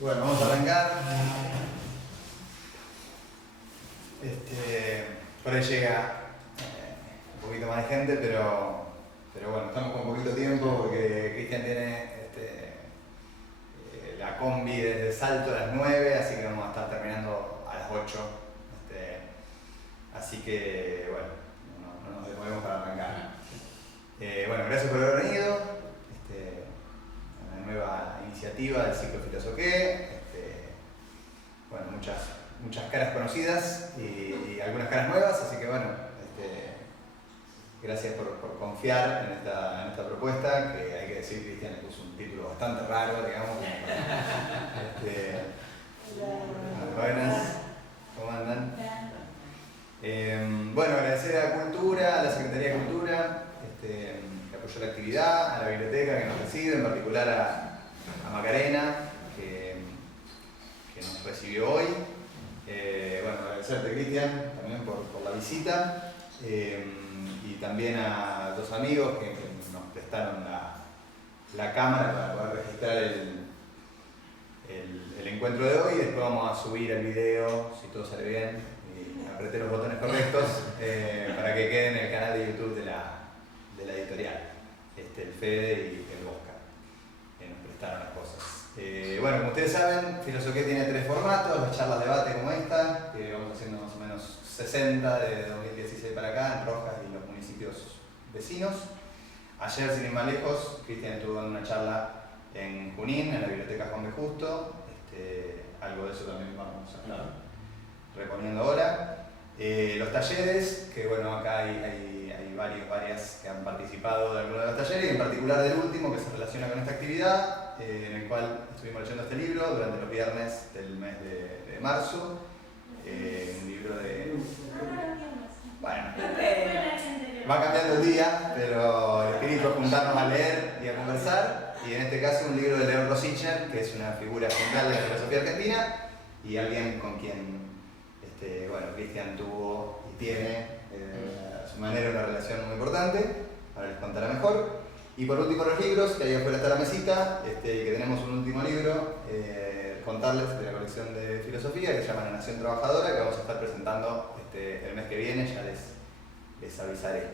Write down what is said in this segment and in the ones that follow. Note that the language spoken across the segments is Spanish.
Bueno, vamos a arrancar. Por ahí llega un poquito más de gente, pero bueno, estamos con poquito tiempo porque Cristian tiene la combi desde Salto a las 9, así que vamos a estar terminando a las 8. Así que bueno, no nos demoremos para arrancar. Bueno, gracias por haber venido. Una nueva iniciativa del ciclo Filosoqué. Bueno, muchas caras conocidas y algunas caras nuevas, así que bueno, gracias por confiar en esta propuesta, que hay que decir, Cristian le puso un título bastante raro, digamos. Buenas, ¿cómo andan? Bueno, agradecer a Cultura, a la Secretaría de Cultura, que apoyó la actividad, a la biblioteca que nos recibe, en particular a Macarena, que nos recibió hoy. Bueno, agradecerte, Cristian, también por la visita, y también a dos amigos que nos prestaron la cámara para poder registrar el encuentro de hoy. Después vamos a subir el video, si todo sale bien, y apreté los botones correctos para que quede en el canal de YouTube de la editorial, el Fede y el Oscar, que nos prestaron las cosas. Bueno, como ustedes saben, Filosoqué tiene 3 formatos: las charlas de debate como esta, que vamos haciendo más o menos 60 de 2016 para acá, en Rojas y los municipios vecinos. Ayer, sin ir más lejos, Cristian estuvo dando una charla en Junín, en la biblioteca Juan B. Justo. Algo de eso también vamos a estar reponiendo ahora. Los talleres, que bueno, acá hay varias que han participado de algunos de los talleres, y en particular del último, que se relaciona con esta actividad, en el cual estuvimos leyendo este libro durante los viernes del mes de marzo. Un libro de... Bueno, va cambiando el día, pero el espíritu es juntarnos a leer y a conversar, y en este caso un libro de León Rosichern, que es una figura central de la filosofía argentina, y alguien con quien bueno, Cristian tuvo y tiene a su manera una relación muy importante. Ahora les contará mejor. Y por último, los libros, que ahí afuera está la mesita, que tenemos un último libro, contarles, de la colección de filosofía, que se llama La Nación Trabajadora, que vamos a estar presentando el mes que viene, ya les avisaré.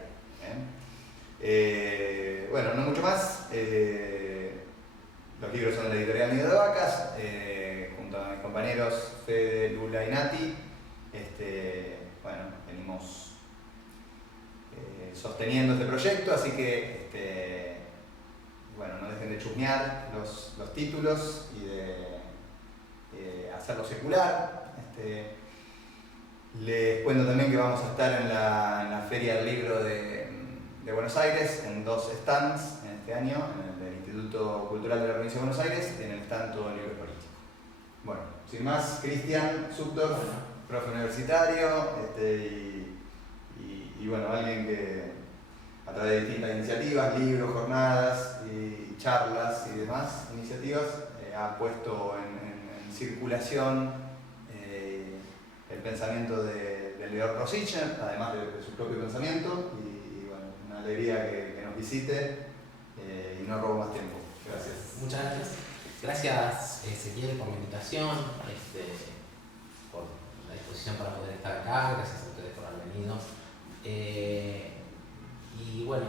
Bueno, no mucho más. Los libros son de la editorial Nido de Vacas, junto a mis compañeros Fede, Lula y Nati. Bueno, venimos sosteniendo este proyecto, así que bueno, no dejen de chusmear los títulos y de hacerlo circular. Les cuento también que vamos a estar en la Feria del Libro de Buenos Aires, en 2 stands en este año, en el Instituto Cultural de la Provincia de Buenos Aires y en el stand Todo Libro Político. Bueno, sin más, Cristian Zuckdorf, profe universitario, y bueno, alguien que a través de distintas iniciativas, libros, jornadas y charlas y demás iniciativas, ha puesto en circulación el pensamiento de León Rosichern, además de su propio pensamiento, y bueno, una alegría que nos visite, y no robo más tiempo. Gracias. Muchas gracias. Gracias, Ezequiel, por la invitación, por la disposición para poder estar acá. Gracias a ustedes por haber venido. Y bueno,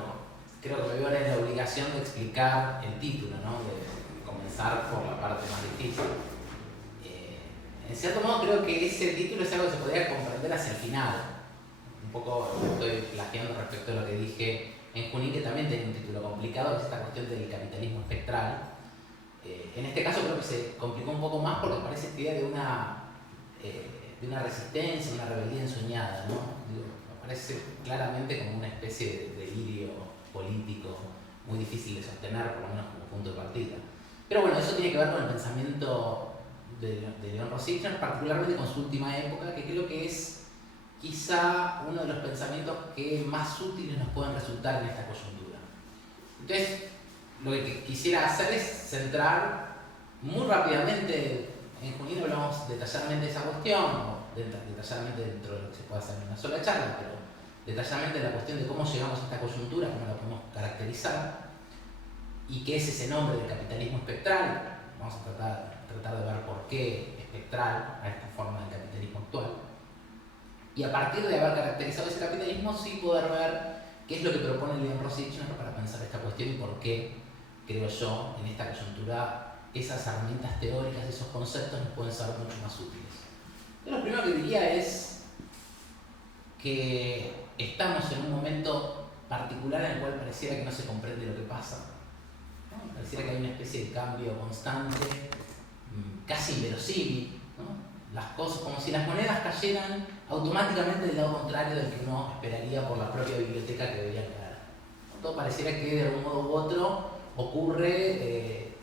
creo que me veo en la obligación de explicar el título, ¿no? De comenzar por la parte más difícil. En cierto modo creo que ese título es algo que se podría comprender hacia el final. Un poco estoy plagiando respecto a lo que dije en Junín, que también tiene un título complicado, que es esta cuestión del capitalismo espectral. En este caso creo que se complicó un poco más porque parece esta idea de una resistencia, una rebeldía ensoñada, ¿no? Me parece claramente como una especie de delirio político muy difícil de sostener, por lo menos como punto de partida. Pero bueno, eso tiene que ver con el pensamiento de León Rosichern, particularmente con su última época, que creo que es quizá uno de los pensamientos que más útiles nos pueden resultar en esta coyuntura. Entonces, lo que quisiera hacer es centrar muy rápidamente. En Junín hablamos detalladamente de esa cuestión, o detalladamente dentro de lo que se puede hacer en una sola charla, pero detalladamente la cuestión de cómo llegamos a esta coyuntura, cómo la podemos caracterizar, y qué es ese nombre del capitalismo espectral. Vamos a tratar de ver porqué espectral a esta forma del capitalismo actual. Y a partir de haber caracterizado ese capitalismo, sí poder ver qué es lo que propone Leon Rosichner para pensar esta cuestión y por qué, creo yo, en esta coyuntura, esas herramientas teóricas, esos conceptos nos pueden ser mucho más útiles. Yo lo primero que diría es que estamos en un momento particular en el cual pareciera que no se comprende lo que pasa, ¿no? Pareciera que hay una especie de cambio constante, casi inverosímil, ¿no? Las cosas, como si las monedas cayeran automáticamente del lado contrario del que uno esperaría por la propia biblioteca que debería caer. Todo pareciera que de algún modo u otro ocurre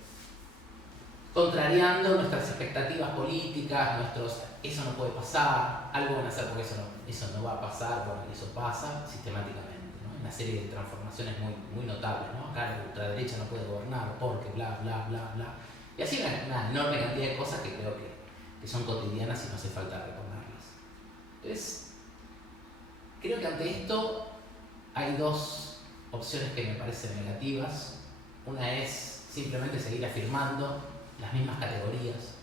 contrariando nuestras expectativas políticas, eso no puede pasar, algo van a hacer porque eso no va a pasar, bueno, eso pasa sistemáticamente, ¿no? Una serie de transformaciones muy notables, ¿no? Acá la ultraderecha no puede gobernar porque bla, bla, bla, bla. Y así una enorme cantidad de cosas que creo que son cotidianas y no hace falta recordarlas. Entonces, creo que ante esto hay dos opciones que me parecen negativas. Una es simplemente seguir afirmando las mismas categorías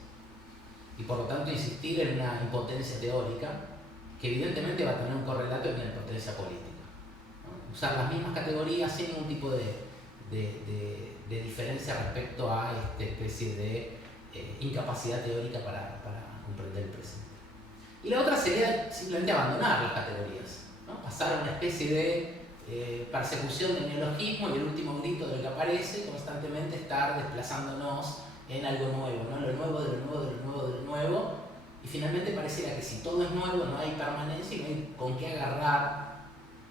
y por lo tanto insistir en una impotencia teórica que evidentemente va a tener un correlato en la impotencia política, ¿no? Usar las mismas categorías sin ningún tipo de diferencia respecto a esta especie de incapacidad teórica para comprender el presente. Y la otra sería simplemente abandonar las categorías, ¿no? Pasar a una especie de persecución del neologismo y el último grito del que aparece, constantemente estar desplazándonos en algo nuevo, ¿no? Lo nuevo de lo nuevo de lo nuevo de lo nuevo, y finalmente pareciera que si todo es nuevo no hay permanencia y no hay con qué agarrar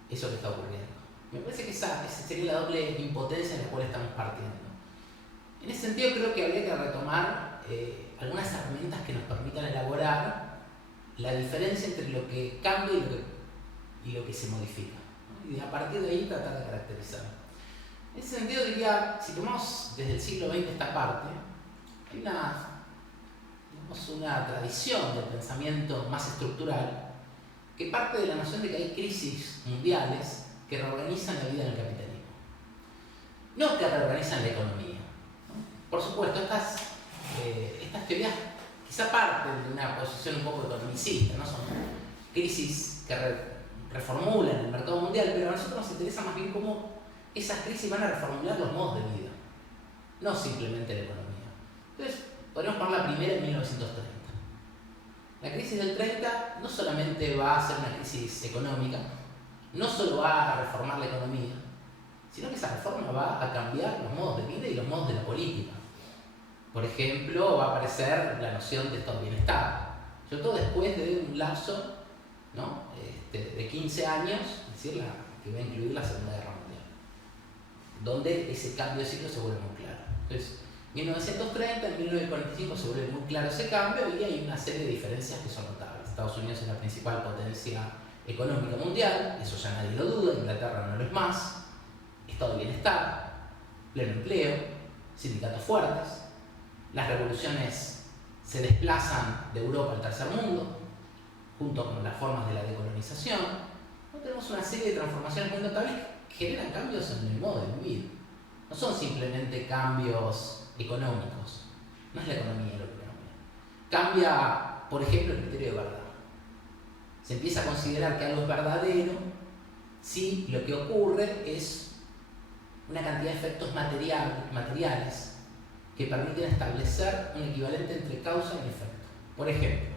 eso que está ocurriendo. Me parece que esa sería la doble impotencia en la cual estamos partiendo. En ese sentido creo que habría que retomar algunas herramientas que nos permitan elaborar la diferencia entre lo que cambia y lo que se modifica, ¿no? Y a partir de ahí tratar de caracterizar. En ese sentido diría, si tomamos desde el siglo XX esta parte, hay una tradición del pensamiento más estructural que parte de la noción de que hay crisis mundiales que reorganizan la vida en el capitalismo. No que reorganizan la economía, ¿no? Por supuesto, estas teorías quizá parten de una posición un poco economicista, ¿no? Son crisis que reformulan el mercado mundial, pero a nosotros nos interesa más bien cómo esas crisis van a reformular los modos de vida, no simplemente la economía. Entonces, podríamos poner la primera en 1930. La crisis del 30 no solamente va a ser una crisis económica, no solo va a reformar la economía, sino que esa reforma va a cambiar los modos de vida y los modos de la política. Por ejemplo, va a aparecer la noción de estado de bienestar, sobre todo después de un lapso, ¿no? De 15 años, es decir, que va a incluir la Segunda Guerra Mundial, donde ese cambio de ciclo se vuelve muy claro. Entonces, en 1930, en 1945 se vuelve muy claro ese cambio y hay una serie de diferencias que son notables. Estados Unidos es la principal potencia económica mundial, eso ya nadie lo duda, Inglaterra no lo es más, estado de bienestar, pleno empleo, sindicatos fuertes, las revoluciones se desplazan de Europa al tercer mundo, junto con las formas de la decolonización. ¿No? Tenemos una serie de transformaciones muy notables que generan cambios en el modo de vivir. No son simplemente cambios económicos, no es la economía lo que cambia. Cambia, por ejemplo, el criterio de verdad. Se empieza a considerar que algo es verdadero si lo que ocurre es una cantidad de efectos materiales que permiten establecer un equivalente entre causa y efecto. Por ejemplo,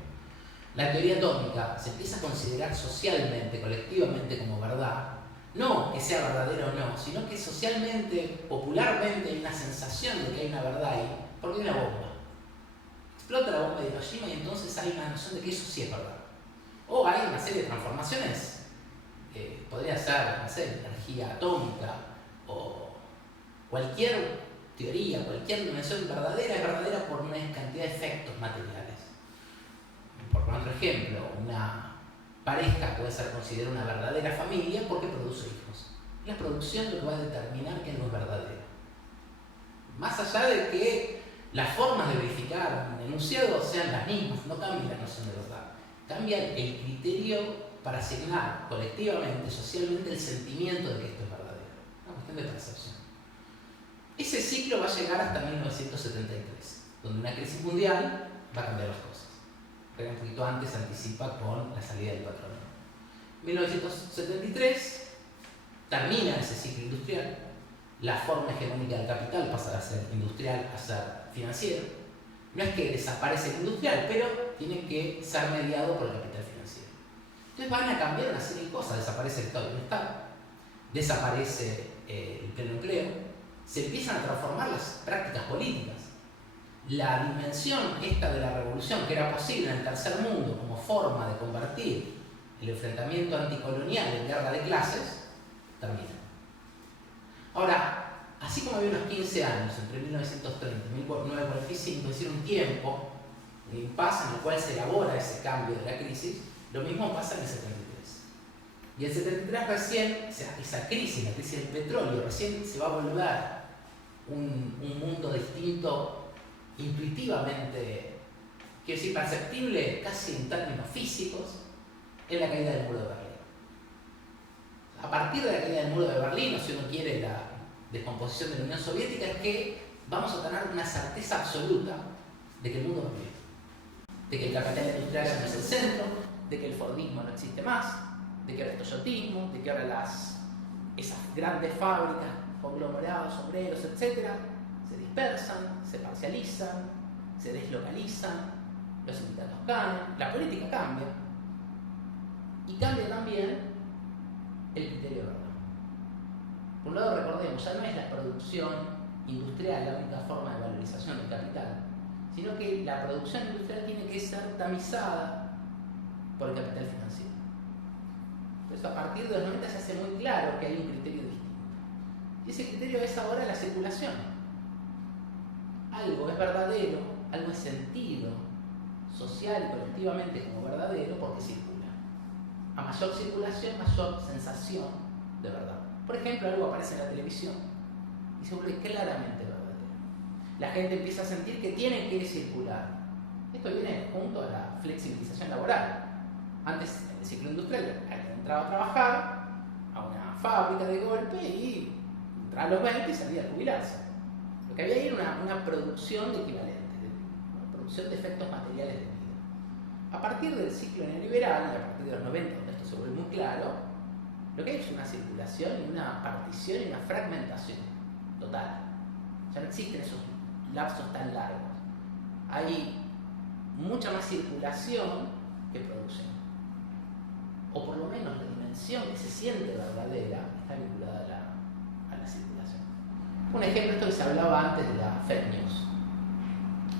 la teoría atómica se empieza a considerar socialmente, colectivamente como verdad, no que sea verdadero o no, sino que socialmente, popularmente hay una sensación de que hay una verdad ahí, porque hay una bomba. Explota la bomba de Hiroshima y entonces hay una noción de que eso sí es verdad. O hay una serie de transformaciones, podría ser, no sé, energía atómica o cualquier teoría, cualquier dimensión verdadera es verdadera por una cantidad de efectos materiales. Por poner otro ejemplo, una pareja puede ser considerada una verdadera familia porque produce hijos. La producción es lo que va a determinar que algo es verdadero. Más allá de que las formas de verificar un enunciado sean las mismas, no cambia la noción de verdad. Cambia el criterio para asignar colectivamente, socialmente, el sentimiento de que esto es verdadero. Una cuestión de percepción. Ese ciclo va a llegar hasta 1973, donde una crisis mundial va a cambiar las cosas. Pero un poquito antes se anticipa con la salida del patrón. 1973 termina ese ciclo industrial, la forma hegemónica del capital pasa de ser industrial a ser financiero. No es que desaparece el industrial, pero tiene que ser mediado por el capital financiero. Entonces van a cambiar una serie de cosas, desaparece el estado de bienestar, desaparece el pleno empleo, se empiezan a transformar las prácticas políticas. La dimensión esta de la revolución que era posible en el tercer mundo como forma de convertir el enfrentamiento anticolonial en guerra de clases, termina. Ahora, así como había unos 15 años entre 1930 y 1945, es decir, un tiempo, un impasse en el cual se elabora ese cambio de la crisis, lo mismo pasa en el 73. Y el 73 recién, esa crisis, la crisis del petróleo, recién se va a volver un mundo distinto, intuitivamente, quiero decir, perceptible casi en términos físicos, en la caída del muro de Berlín. A partir de la caída del muro de Berlín, o si uno quiere la descomposición de la Unión Soviética, es que vamos a tener una certeza absoluta de que el mundo va bien, de que el capital industrial ya no es el centro, de que el fordismo no existe más, de que ahora el toyotismo, de que ahora esas grandes fábricas, conglomerados, obreros, etc., se dispersan, se parcializan, se deslocalizan, los sindicatos caen, la política cambia, y cambia también el criterio de verdad. Por un lado, recordemos, ya no es la producción industrial la única forma de valorización del capital, sino que la producción industrial tiene que ser tamizada por el capital financiero. Entonces, a partir de los 90 se hace muy claro que hay un criterio distinto. Y ese criterio es ahora la circulación. Algo es verdadero, algo es sentido social y colectivamente como verdadero porque circula. A mayor circulación, mayor sensación de verdad. Por ejemplo, algo aparece en la televisión y se vuelve claramente verdadero. La gente empieza a sentir que tiene que circular. Esto viene junto a la flexibilización laboral. Antes, en el ciclo industrial, alguien entraba a trabajar a una fábrica de golpe y entraba a los 20 y salía a jubilarse. Lo que había ahí era una producción de equivalentes, una producción de efectos materiales de vida. A partir del ciclo neoliberal y a partir de los 90, donde esto se vuelve muy claro, lo que hay es una circulación y una partición y una fragmentación total. Ya no existen esos lapsos tan largos. Hay mucha más circulación que producción. O por lo menos la dimensión que se siente verdadera está vinculada a la circulación. Un ejemplo, esto que se hablaba antes de la fake news.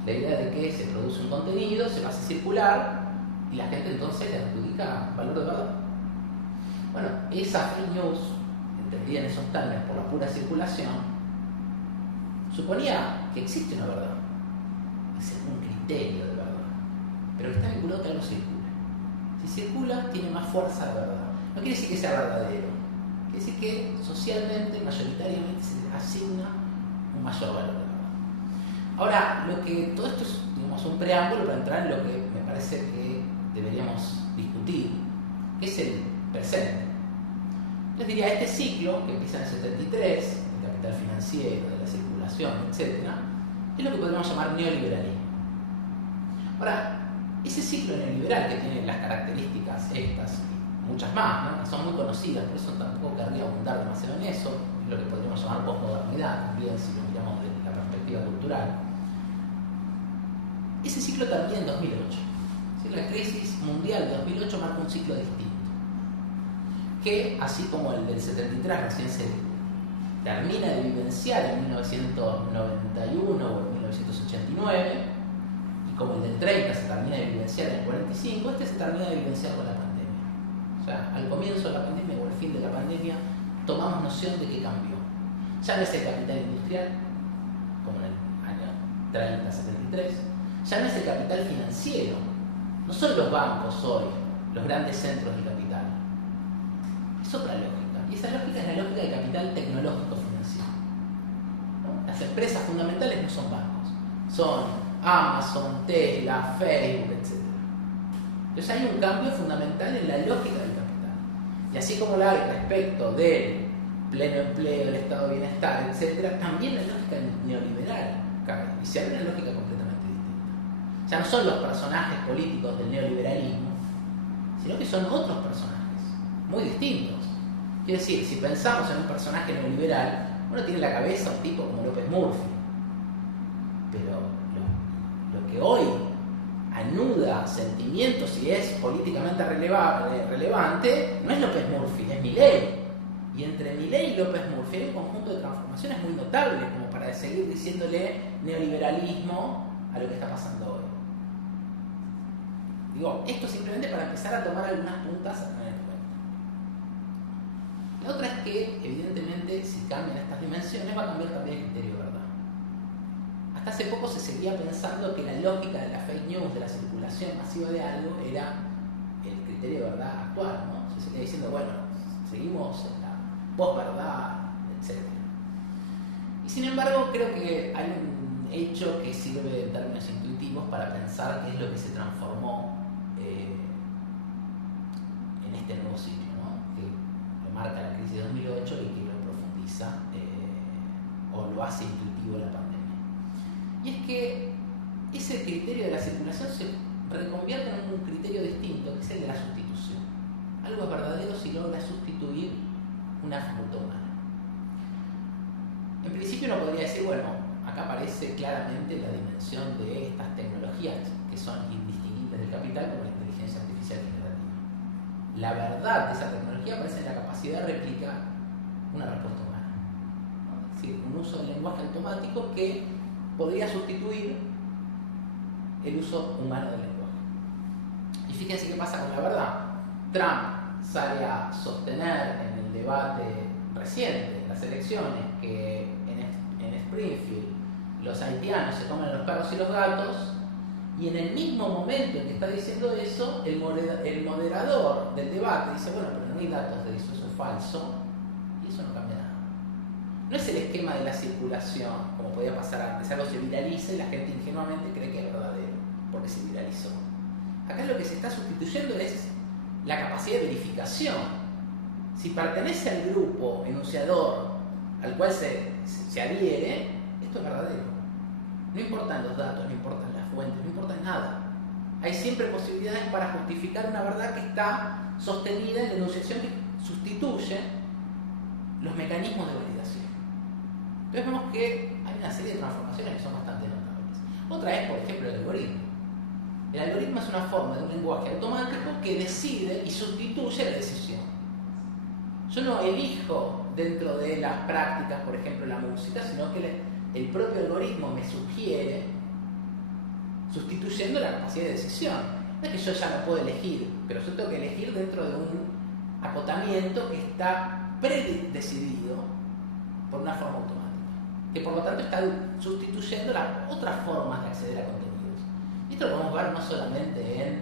La idea de que se produce un contenido, se pasa a circular y la gente entonces le adjudica valor de verdad. Bueno, esa fake news, entendida en esos términos por la pura circulación, suponía que existe una verdad, es un criterio de verdad, pero que está vinculado a que algo circula. Si circula, tiene más fuerza de verdad. No quiere decir que sea verdadero, quiere decir que socialmente, mayoritariamente, se le asigna un mayor valor de verdad. Ahora, todo esto es, digamos, un preámbulo para entrar en lo que me parece que deberíamos discutir, que es el presente. Les diría, este ciclo, que empieza en el 73, el capital financiero, de la circulación, etc., es lo que podríamos llamar neoliberalismo. Ahora, ese ciclo neoliberal que tiene las características estas y muchas más, ¿no?, son muy conocidas, por eso tampoco querría abundar demasiado en eso, es lo que podríamos llamar posmodernidad, también si lo miramos desde la perspectiva cultural. Ese ciclo termina en 2008. ¿Sí? La crisis mundial de 2008 marca un ciclo distinto, que así como el del 73 recién se termina de vivenciar en 1991 o en 1989, y como el del 30 se termina de vivenciar en el 45, este se termina de vivenciar con la pandemia. O sea, al comienzo de la pandemia o al fin de la pandemia tomamos noción de que cambió. Ya no es el capital industrial, como en el año 30-73, ya no es el capital financiero, no son los bancos hoy los grandes centros del capital. Es otra lógica, y esa lógica es la lógica del capital tecnológico financiero, ¿no? Las empresas fundamentales no son bancos, son Amazon, Tesla, Facebook, etc. Entonces hay un cambio fundamental en la lógica del capital. Y así como la hay respecto del pleno empleo, del estado de bienestar, etc., también la lógica neoliberal cae y se abre una lógica completamente distinta. ya no son los personajes políticos del neoliberalismo, sino que son otros personajes, muy distintos. Quiero decir, si pensamos en un personaje neoliberal, uno tiene en la cabeza un tipo como López Murphy, pero lo que hoy anuda sentimientos y es políticamente relevante no es López Murphy, es Milei. Y entre Milei y López Murphy hay un conjunto de transformaciones muy notables como para seguir diciéndole neoliberalismo a lo que está pasando hoy. Digo, esto simplemente para empezar a tomar algunas puntas a tener en cuenta. La otra es que, evidentemente, si cambian estas dimensiones, va a cambiar también el criterio de verdad. Hasta hace poco se seguía pensando que la lógica de la fake news, de la circulación masiva de algo, era el criterio de verdad actual, ¿no? Se seguía diciendo, bueno, seguimos en la posverdad, etc. Y sin embargo, creo que hay un hecho que sirve en términos intuitivos para pensar qué es lo que se transformó en este nuevo sitio, ¿no? Que lo marca la crisis de 2008 y que lo profundiza o lo hace intuitivo la pandemia. Y es que ese criterio de la circulación se reconvierte en un criterio distinto, que es el de la sustitución. Algo es verdadero si logra sustituir una facultad humana. En principio uno podría decir, bueno, acá aparece claramente la dimensión de estas tecnologías que son indistinguibles del capital como la inteligencia artificial generativa. La verdad de esa tecnología aparece en la capacidad de replicar una respuesta humana, ¿no? Es decir, un uso del lenguaje automático que podría sustituir el uso humano del lenguaje. Y fíjense qué pasa con la verdad. Trump sale a sostener en el debate reciente, en las elecciones, que en Springfield los haitianos se comen los perros y los gatos, y en el mismo momento en que está diciendo eso, el moderador del debate dice, bueno, pero no hay datos de eso, eso es falso, y eso no cambia nada. No es el esquema de la circulación, como podía pasar antes, algo se viraliza y la gente ingenuamente cree que es verdadero, porque se viralizó. Acá lo que se está sustituyendo es la capacidad de verificación. Si pertenece al grupo enunciador al cual se adhiere, esto es verdadero. No importan los datos, no importan las fuentes, no importa nada. Hay siempre posibilidades para justificar una verdad que está sostenida en la enunciación que sustituye los mecanismos de validación. Entonces vemos que hay una serie de transformaciones que son bastante notables. Otra es, por ejemplo, el algoritmo. El algoritmo es una forma de un lenguaje automático que decide y sustituye la decisión. Yo no elijo dentro de las prácticas, por ejemplo, la música, sino que el propio algoritmo me sugiere, sustituyendo la capacidad de decisión. No es que yo ya no puedo elegir, pero yo tengo que elegir dentro de un acotamiento que está predecidido por una forma automática, que por lo tanto está sustituyendo las otras formas de acceder a contenidos. Y esto lo podemos ver no solamente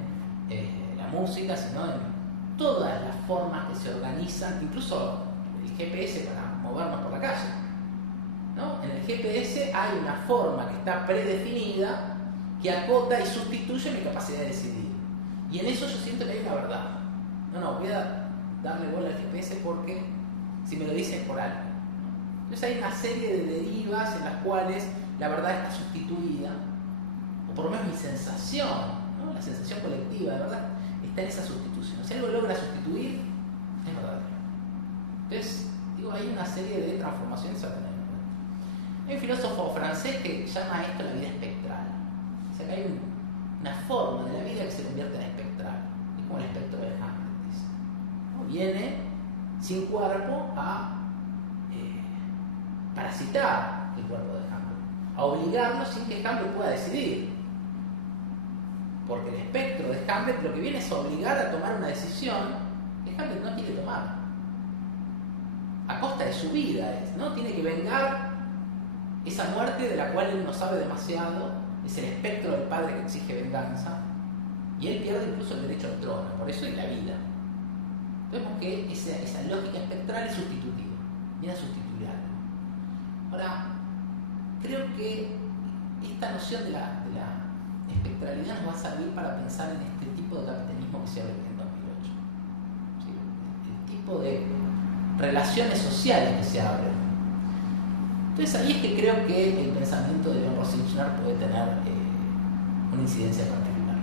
en la música, sino en todas las formas que se organizan, incluso el GPS para movernos por la calle, ¿no? En el GPS hay una forma que está predefinida que acota y sustituye mi capacidad de decidir. Y en eso yo siento que hay una verdad. No, voy a darle bola al GPS porque si me lo dicen por algo. Entonces hay una serie de derivas en las cuales la verdad está sustituida, o por lo menos mi sensación, ¿no? La sensación colectiva de verdad está en esa sustitución. Si algo logra sustituir, es verdadero. Entonces, digo, hay una serie de transformaciones a tener en cuenta. Hay un filósofo francés que llama a esto la vida espectral. O sea, que hay una forma de la vida que se convierte en espectral. Es como el espectro de Hamlet, dice, ¿no? Viene sin cuerpo a parasitar el cuerpo de Hamlet, a obligarlo sin que Hamlet pueda decidir. Porque el espectro de Hamlet lo que viene es obligar a tomar una decisión que Hamlet no quiere tomar. A costa de su vida, ¿no? Tiene que vengar esa muerte de la cual él no sabe demasiado. Es el espectro del padre que exige venganza. Y él pierde incluso el derecho al trono, por eso es la vida. Entonces vemos que esa lógica espectral es sustitutiva. Viene a sustituir algo. Ahora, creo que esta noción de la espectralidad nos va a servir para pensar en este tipo de capitalismo que se abre en 2008. ¿Sí? El tipo de relaciones sociales que se abren. Entonces ahí es que creo que el pensamiento de Leon Rosichner puede tener una incidencia particular.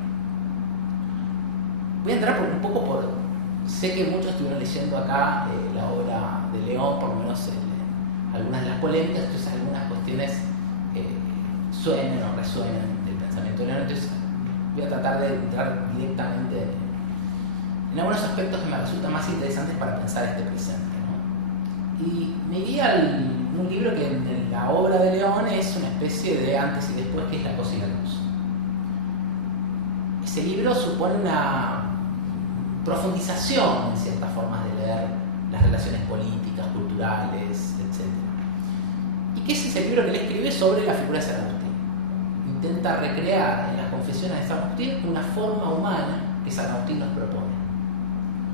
Voy a entrar un poco por... Sé que muchos estuvieron leyendo acá la obra de León, por lo menos algunas de las polémicas, entonces algunas cuestiones suenen o resuenan del pensamiento de León, entonces voy a tratar de entrar directamente en algunos aspectos que me resultan más interesantes para pensar este presente, ¿no? Y me guía un libro que en la obra de León es una especie de antes y después, que es La cosa y la luz. Ese libro supone una profundización en ciertas formas de leer las relaciones políticas, culturales, etc. ¿Y qué es ese libro que él escribe sobre la figura de San Agustín? Intenta recrear en las confesiones de San Agustín una forma humana que San Agustín nos propone.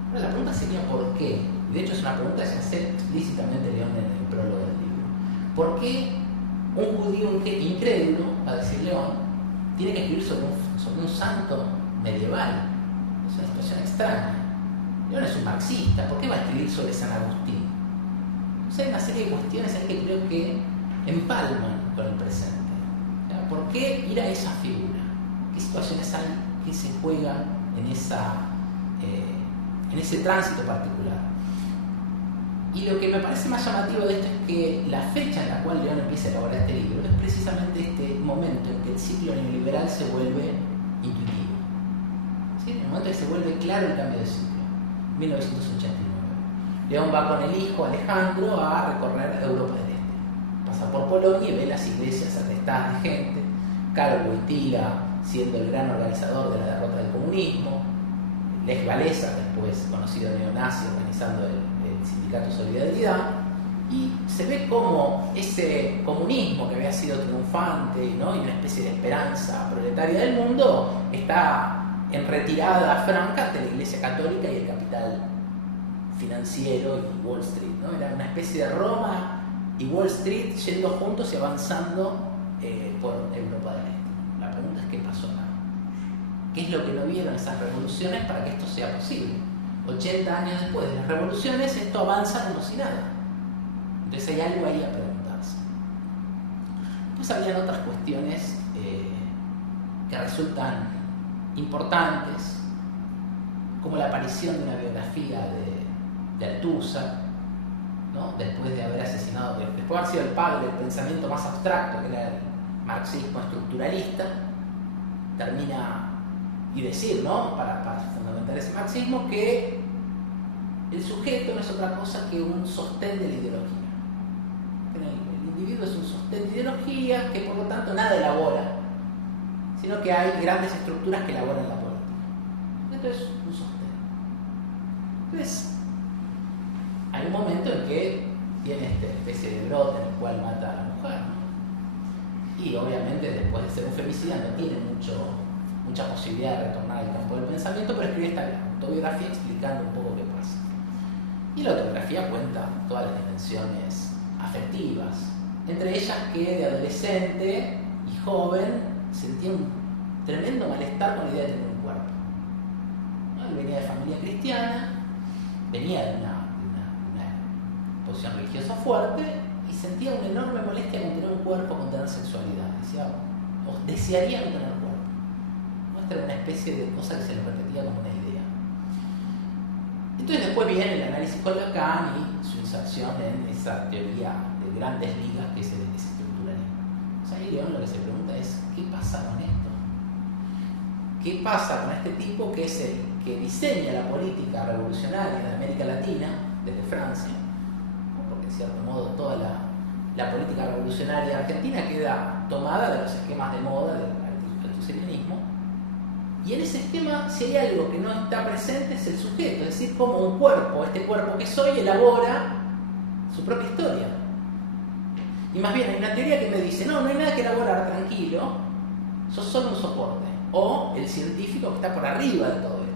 Ahora, la pregunta sería ¿por qué? De hecho es una pregunta que se hace explícitamente León en el prólogo del libro. ¿Por qué un judío incrédulo, a decir León, tiene que escribir sobre un santo medieval? Es una situación extraña. León es un marxista, ¿por qué va a escribir sobre San Agustín? Entonces hay una serie de cuestiones que creo que empalman con el presente. ¿Por qué ir a esa figura? ¿Qué situaciones hay que se juegan en ese tránsito particular? Y lo que me parece más llamativo de esto es que la fecha en la cual León empieza a elaborar este libro es precisamente este momento en que el ciclo neoliberal se vuelve intuitivo. ¿Sí? En el momento en que se vuelve claro el cambio de ciclo, 1989. León va con el hijo Alejandro a recorrer Europa del Este. Pasa por Polonia y ve las iglesias atestadas de gente, Karol Wojtyła siendo el gran organizador de la derrota del comunismo, Lech Walesa, después conocido neonazi, organizando el sindicato Solidaridad, y se ve como ese comunismo que había sido triunfante, ¿no? Y una especie de esperanza proletaria del mundo está en retirada franca ante la Iglesia Católica y el capital financiero y Wall Street, ¿no? Era una especie de Roma y Wall Street yendo juntos y avanzando por Europa del Este. La pregunta es ¿qué pasó acá? ¿Qué es lo que no vieron esas revoluciones para que esto sea posible? 80 años después de las revoluciones, esto avanza como si nada. Entonces hay algo ahí a preguntarse. Después habían otras cuestiones que resultan importantes, como la aparición de una biografía de Althusser, ¿no? Después de haber asesinado, después de haber sido el padre del pensamiento más abstracto, que era el marxismo estructuralista, termina y decir, ¿no? para fundamentar ese marxismo, que el sujeto no es otra cosa que un sostén de la ideología. El individuo es un sostén de ideología que por lo tanto nada elabora, sino que hay grandes estructuras que elaboran la política. Esto es un sostén. Entonces, hay un momento en que tiene esta especie de brote en el cual mata a la mujer, ¿no? Y obviamente después de ser un femicida no tiene mucha posibilidad de retornar al campo del pensamiento, pero escribe esta autobiografía explicando un poco qué pasa. Y la autobiografía cuenta todas las dimensiones afectivas, entre ellas que de adolescente y joven sentía un tremendo malestar con la idea de tener un cuerpo, ¿no? Él venía de familia cristiana, venía de una posición religiosa fuerte y sentía una enorme molestia con tener un cuerpo, con tener sexualidad. Decía, o desearía no tener cuerpo. Esta era una especie de cosa que se le repetía como una idea. Entonces después viene el análisis con Lacan y su inserción en esa teoría de grandes ligas que es el estructuralismo. O sea, ahí León lo que se pregunta es ¿qué pasa con esto? ¿Qué pasa con este tipo que es el que diseña la política revolucionaria de América Latina, desde Francia? Porque en cierto modo toda la política revolucionaria argentina queda tomada de los esquemas de moda del althuserianismo. Y en ese esquema, si hay algo que no está presente, es el sujeto, es decir, como un cuerpo, este cuerpo que soy, elabora su propia historia. Y más bien hay una teoría que me dice, no hay nada que elaborar, tranquilo, sos solo un soporte. O el científico que está por arriba de todo esto.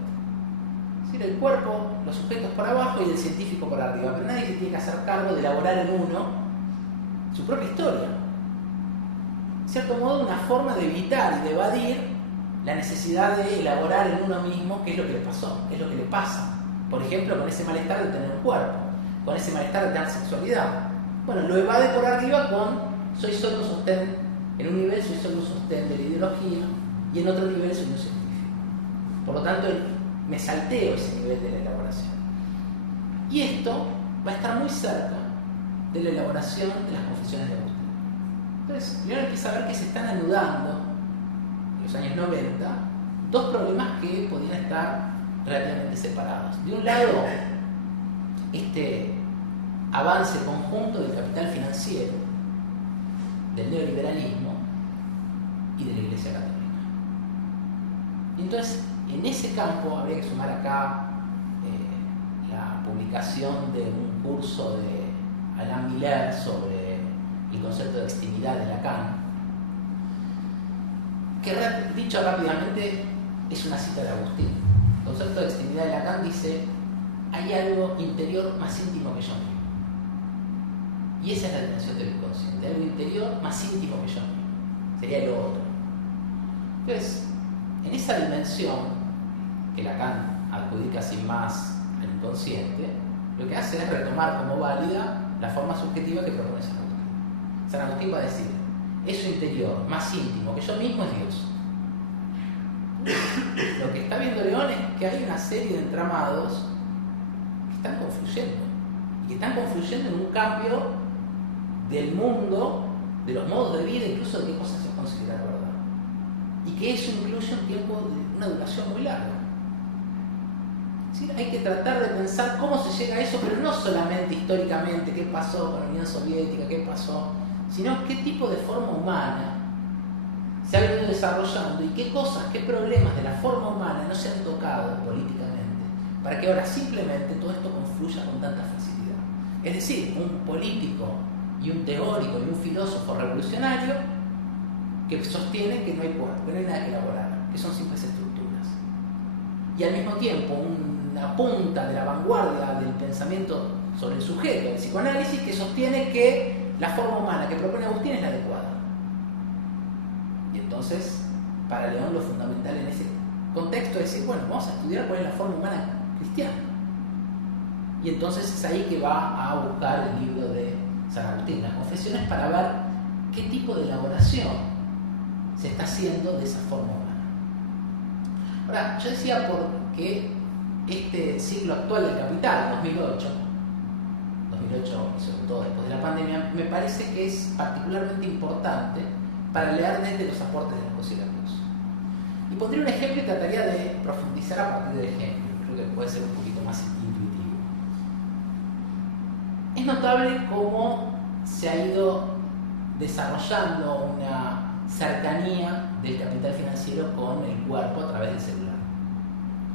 Es decir, el cuerpo, los sujetos por abajo y el científico por arriba. Pero nadie se tiene que hacer cargo de elaborar en uno su propia historia. En cierto modo, una forma de evitar y de evadir la necesidad de elaborar en uno mismo qué es lo que le pasó, qué es lo que le pasa. Por ejemplo, con ese malestar de tener un cuerpo, con ese malestar de tener sexualidad. Bueno, lo evade por arriba con soy solo un sostén, en un nivel soy solo un sostén de la ideología, y en otro nivel es unión científica. Por lo tanto, me salteo ese nivel de la elaboración. Y esto va a estar muy cerca de la elaboración de las confesiones de Agustín. Entonces, León empieza a ver que se están anudando, en los años 90, dos problemas que podían estar relativamente separados. De un lado, este avance conjunto del capital financiero, del neoliberalismo y de la Iglesia Católica. Y entonces, en ese campo habría que sumar acá la publicación de un curso de Alain Miller sobre el concepto de extimidad de Lacan, que dicho rápidamente es una cita de Agustín. El concepto de extimidad de Lacan dice: hay algo interior más íntimo que yo mismo. Y esa es la dimensión del inconsciente, algo interior más íntimo que yo mismo. Sería lo otro. Entonces, en esa dimensión que Lacan adjudica sin más al inconsciente, lo que hace es retomar como válida la forma subjetiva que propone San Agustín. San Agustín va a decir: eso interior más íntimo que yo mismo es Dios. Lo que está viendo León es que hay una serie de entramados que están confluyendo, y que están confluyendo en un cambio del mundo, de los modos de vida, incluso de qué cosas se considera verdad. Y que eso incluye un tiempo de una duración muy larga. Es decir, hay que tratar de pensar cómo se llega a eso, pero no solamente históricamente, qué pasó con la Unión Soviética, qué pasó, sino qué tipo de forma humana se ha venido desarrollando y qué cosas, qué problemas de la forma humana no se han tocado políticamente, para que ahora simplemente todo esto confluya con tanta facilidad. Es decir, un político y un teórico y un filósofo revolucionario que sostienen que no hay cuerpo, que no hay nada que elaborar, que son simples estructuras. Y al mismo tiempo una punta de la vanguardia del pensamiento sobre el sujeto, el psicoanálisis, que sostiene que la forma humana que propone Agustín es la adecuada. Y entonces, para León lo fundamental en ese contexto es decir: bueno, vamos a estudiar cuál es la forma humana cristiana. Y entonces es ahí que va a buscar el libro de San Agustín, las Confesiones, para ver qué tipo de elaboración se está haciendo de esa forma humana. Ahora, yo decía porque este siglo actual del capital, 2008 y sobre todo después de la pandemia, me parece que es particularmente importante para leer desde los aportes de los cosílabos. Y pondría un ejemplo y trataría de profundizar a partir del ejemplo. Creo que puede ser un poquito más intuitivo. Es notable cómo se ha ido desarrollando una cercanía del capital financiero con el cuerpo a través del celular.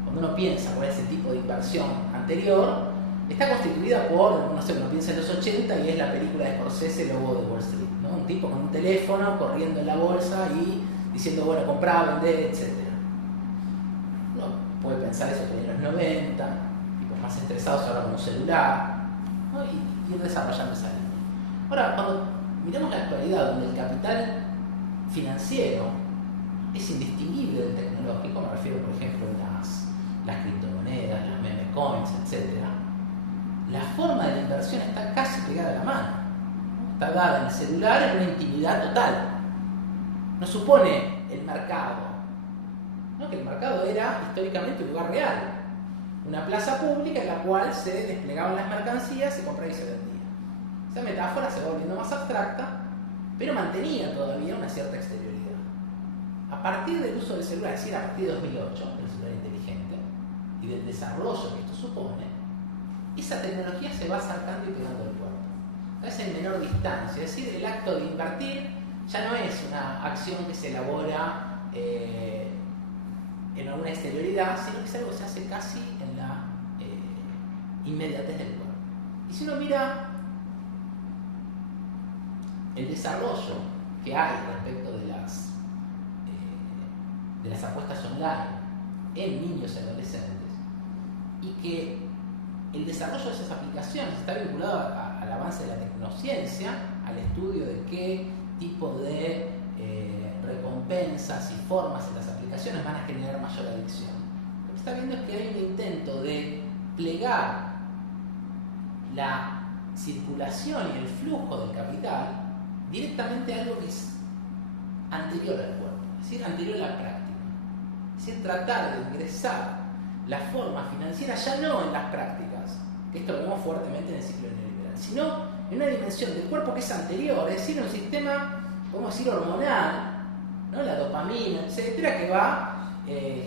Cuando uno piensa cuál es el tipo de inversión anterior, está constituida por, no sé, uno piensa en los 80 y es la película de Scorsese, Lobo de Wall Street, ¿no? Un tipo con un teléfono corriendo en la bolsa y diciendo: bueno, comprar, vender, etc. Uno puede pensar eso también en los 90, tipos más estresados ahora con un celular, ¿no? Y ir desarrollando esa línea. Ahora, cuando miramos la actualidad, donde el capital financiero es indistinguible del tecnológico, me refiero por ejemplo a las criptomonedas, las meme coins, etc., la forma de la inversión está casi pegada a la mano, ¿no? Está dada en el celular en una intimidad total. No supone el mercado, ¿no? Que el mercado era históricamente un lugar real, una plaza pública en la cual se desplegaban las mercancías, se compraba y se vendía. Esa metáfora se va volviendo más abstracta, pero mantenía todavía una cierta exterioridad. A partir del uso del celular, es decir, a partir de 2008, del celular inteligente, y del desarrollo que esto supone, esa tecnología se va acercando y pegando al cuerpo. Es en menor distancia, es decir, el acto de invertir ya no es una acción que se elabora en alguna exterioridad, sino que es algo que se hace casi en la inmediatez del cuerpo. Y si uno mira el desarrollo que hay respecto de las apuestas online en niños y adolescentes, y que el desarrollo de esas aplicaciones está vinculado al avance de la tecnociencia, al estudio de qué tipo de recompensas y formas en las aplicaciones van a generar mayor adicción. Lo que está viendo es que hay un intento de plegar la circulación y el flujo del capital directamente a algo que es anterior al cuerpo, es decir, anterior a la práctica. Es decir, tratar de ingresar la forma financiera ya no en las prácticas, que esto lo vemos fuertemente en el ciclo neoliberal, sino en una dimensión del cuerpo que es anterior, es decir, un sistema, podemos decir, hormonal, ¿no? La dopamina, etcétera, que va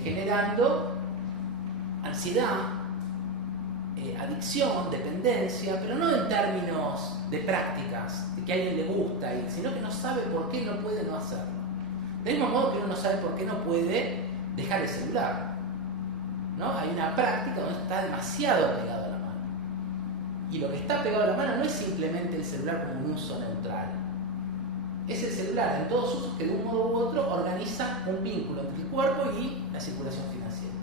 generando ansiedad, adicción, dependencia, pero no en términos de prácticas, de que a alguien le gusta, sino que no sabe por qué no puede no hacerlo. Del mismo modo que uno no sabe por qué no puede dejar el celular, ¿no? Hay una práctica donde está demasiado pegado a la mano. Y lo que está pegado a la mano no es simplemente el celular como un uso neutral. Es el celular en todos usos que de un modo u otro organiza un vínculo entre el cuerpo y la circulación financiera.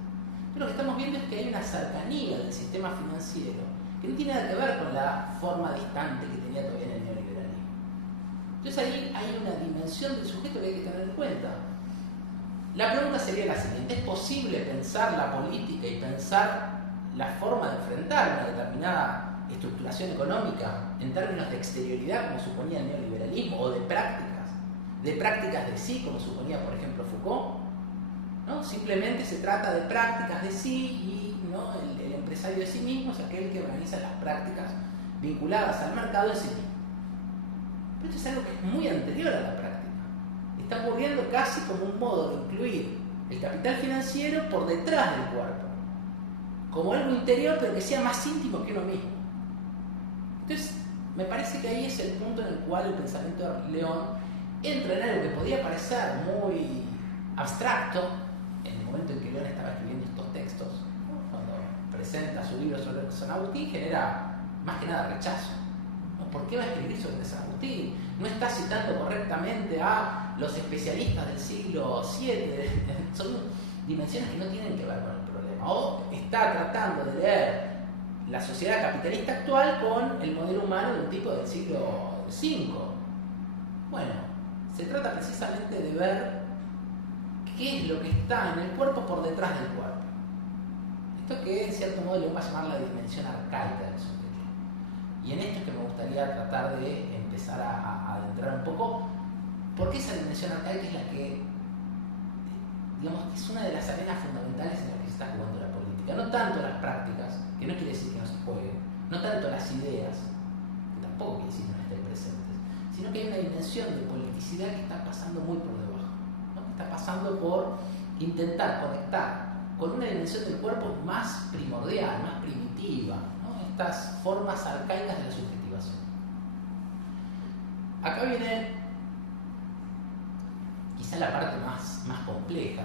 Pero lo que estamos viendo es que hay una cercanía del sistema financiero que no tiene nada que ver con la forma distante que tenía todavía en el neoliberalismo. Entonces ahí hay una dimensión del sujeto que hay que tener en cuenta. La pregunta sería la siguiente: ¿es posible pensar la política y pensar la forma de enfrentar una determinada estructuración económica en términos de exterioridad, como suponía el neoliberalismo, o de prácticas de sí, como suponía, por ejemplo, Foucault? ¿No? Simplemente se trata de prácticas de sí y, ¿no?, el empresario de sí mismo es aquel que organiza las prácticas vinculadas al mercado en sí mismo. Pero esto es algo que es muy anterior a la práctica. Está ocurriendo casi como un modo de incluir el capital financiero por detrás del cuerpo, como algo interior pero que sea más íntimo que uno mismo. Entonces, me parece que ahí es el punto en el cual el pensamiento de León entra en algo que podía parecer muy abstracto en el momento en que León estaba escribiendo estos textos, ¿no? Cuando presenta su libro sobre San Agustín, genera más que nada rechazo. ¿No? ¿Por qué va a escribir sobre San Agustín? No está citando correctamente a los especialistas del siglo VII. Son dimensiones que no tienen que ver con el problema. O está tratando de leer la sociedad capitalista actual con el modelo humano de un tipo del siglo V. Bueno, se trata precisamente de ver qué es lo que está en el cuerpo por detrás del cuerpo. Esto que en cierto modo le va a llamar la dimensión arcaica del sujeto. Y en esto es que me gustaría tratar de empezar a adentrar un poco, porque esa dimensión arcaica es la que, digamos, es una de las arenas fundamentales en las que se está jugando la política. No tanto las prácticas, que no quiere decir que no se jueguen, no tanto las ideas, que tampoco quiere decir que no estén presentes, sino que hay una dimensión de politicidad que está pasando muy por debajo, ¿no? Está pasando por intentar conectar con una dimensión del cuerpo más primordial, más primitiva, ¿no? Estas formas arcaicas de la subjetivación. Acá viene quizá la parte más compleja,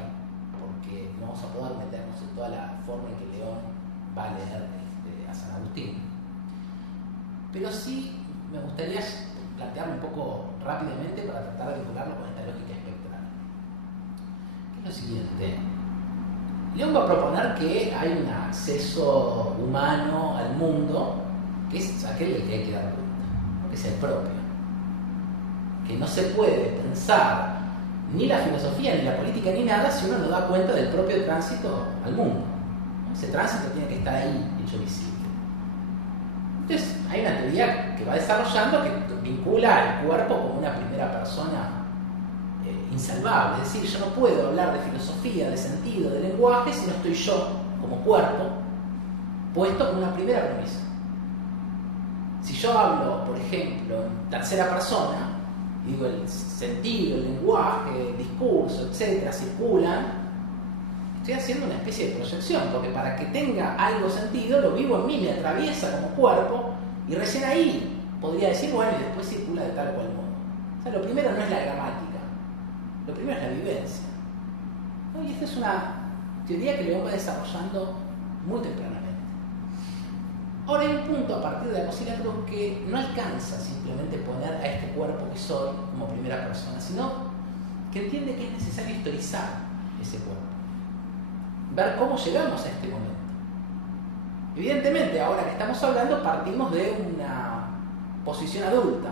porque no vamos a poder meternos en toda la forma en que León va a leer a San Agustín. Pero sí me gustaría plantearlo un poco rápidamente para tratar de vincularlo con esta lógica espectral. Que es lo siguiente: León va a proponer que hay un acceso humano al mundo que es aquel del que hay que dar cuenta, que es el propio. Que no se puede pensar ni la filosofía, ni la política, ni nada si uno no da cuenta del propio tránsito al mundo. Ese tránsito tiene que estar ahí, hecho visible. Entonces, hay una teoría que va desarrollando que vincula el cuerpo como una primera persona insalvable. Es decir, yo no puedo hablar de filosofía, de sentido, de lenguaje si no estoy yo, como cuerpo, puesto como una primera premisa. Si yo hablo, por ejemplo, en tercera persona, digo, el sentido, el lenguaje, el discurso, etcétera, circulan, estoy haciendo una especie de proyección, porque para que tenga algo sentido, lo vivo en mí, me atraviesa como cuerpo, y recién ahí podría decir, bueno, y después circula de tal cual modo. O sea, lo primero no es la gramática, lo primero es la vivencia, ¿no? Y esta es una teoría que León va desarrollando muy tempranamente. Ahora hay un punto a partir de la posibilidad que no alcanza simplemente poner a este cuerpo que soy como primera persona, sino que entiende que es necesario historizar ese cuerpo, ver cómo llegamos a este momento. Evidentemente, ahora que estamos hablando, partimos de una posición adulta,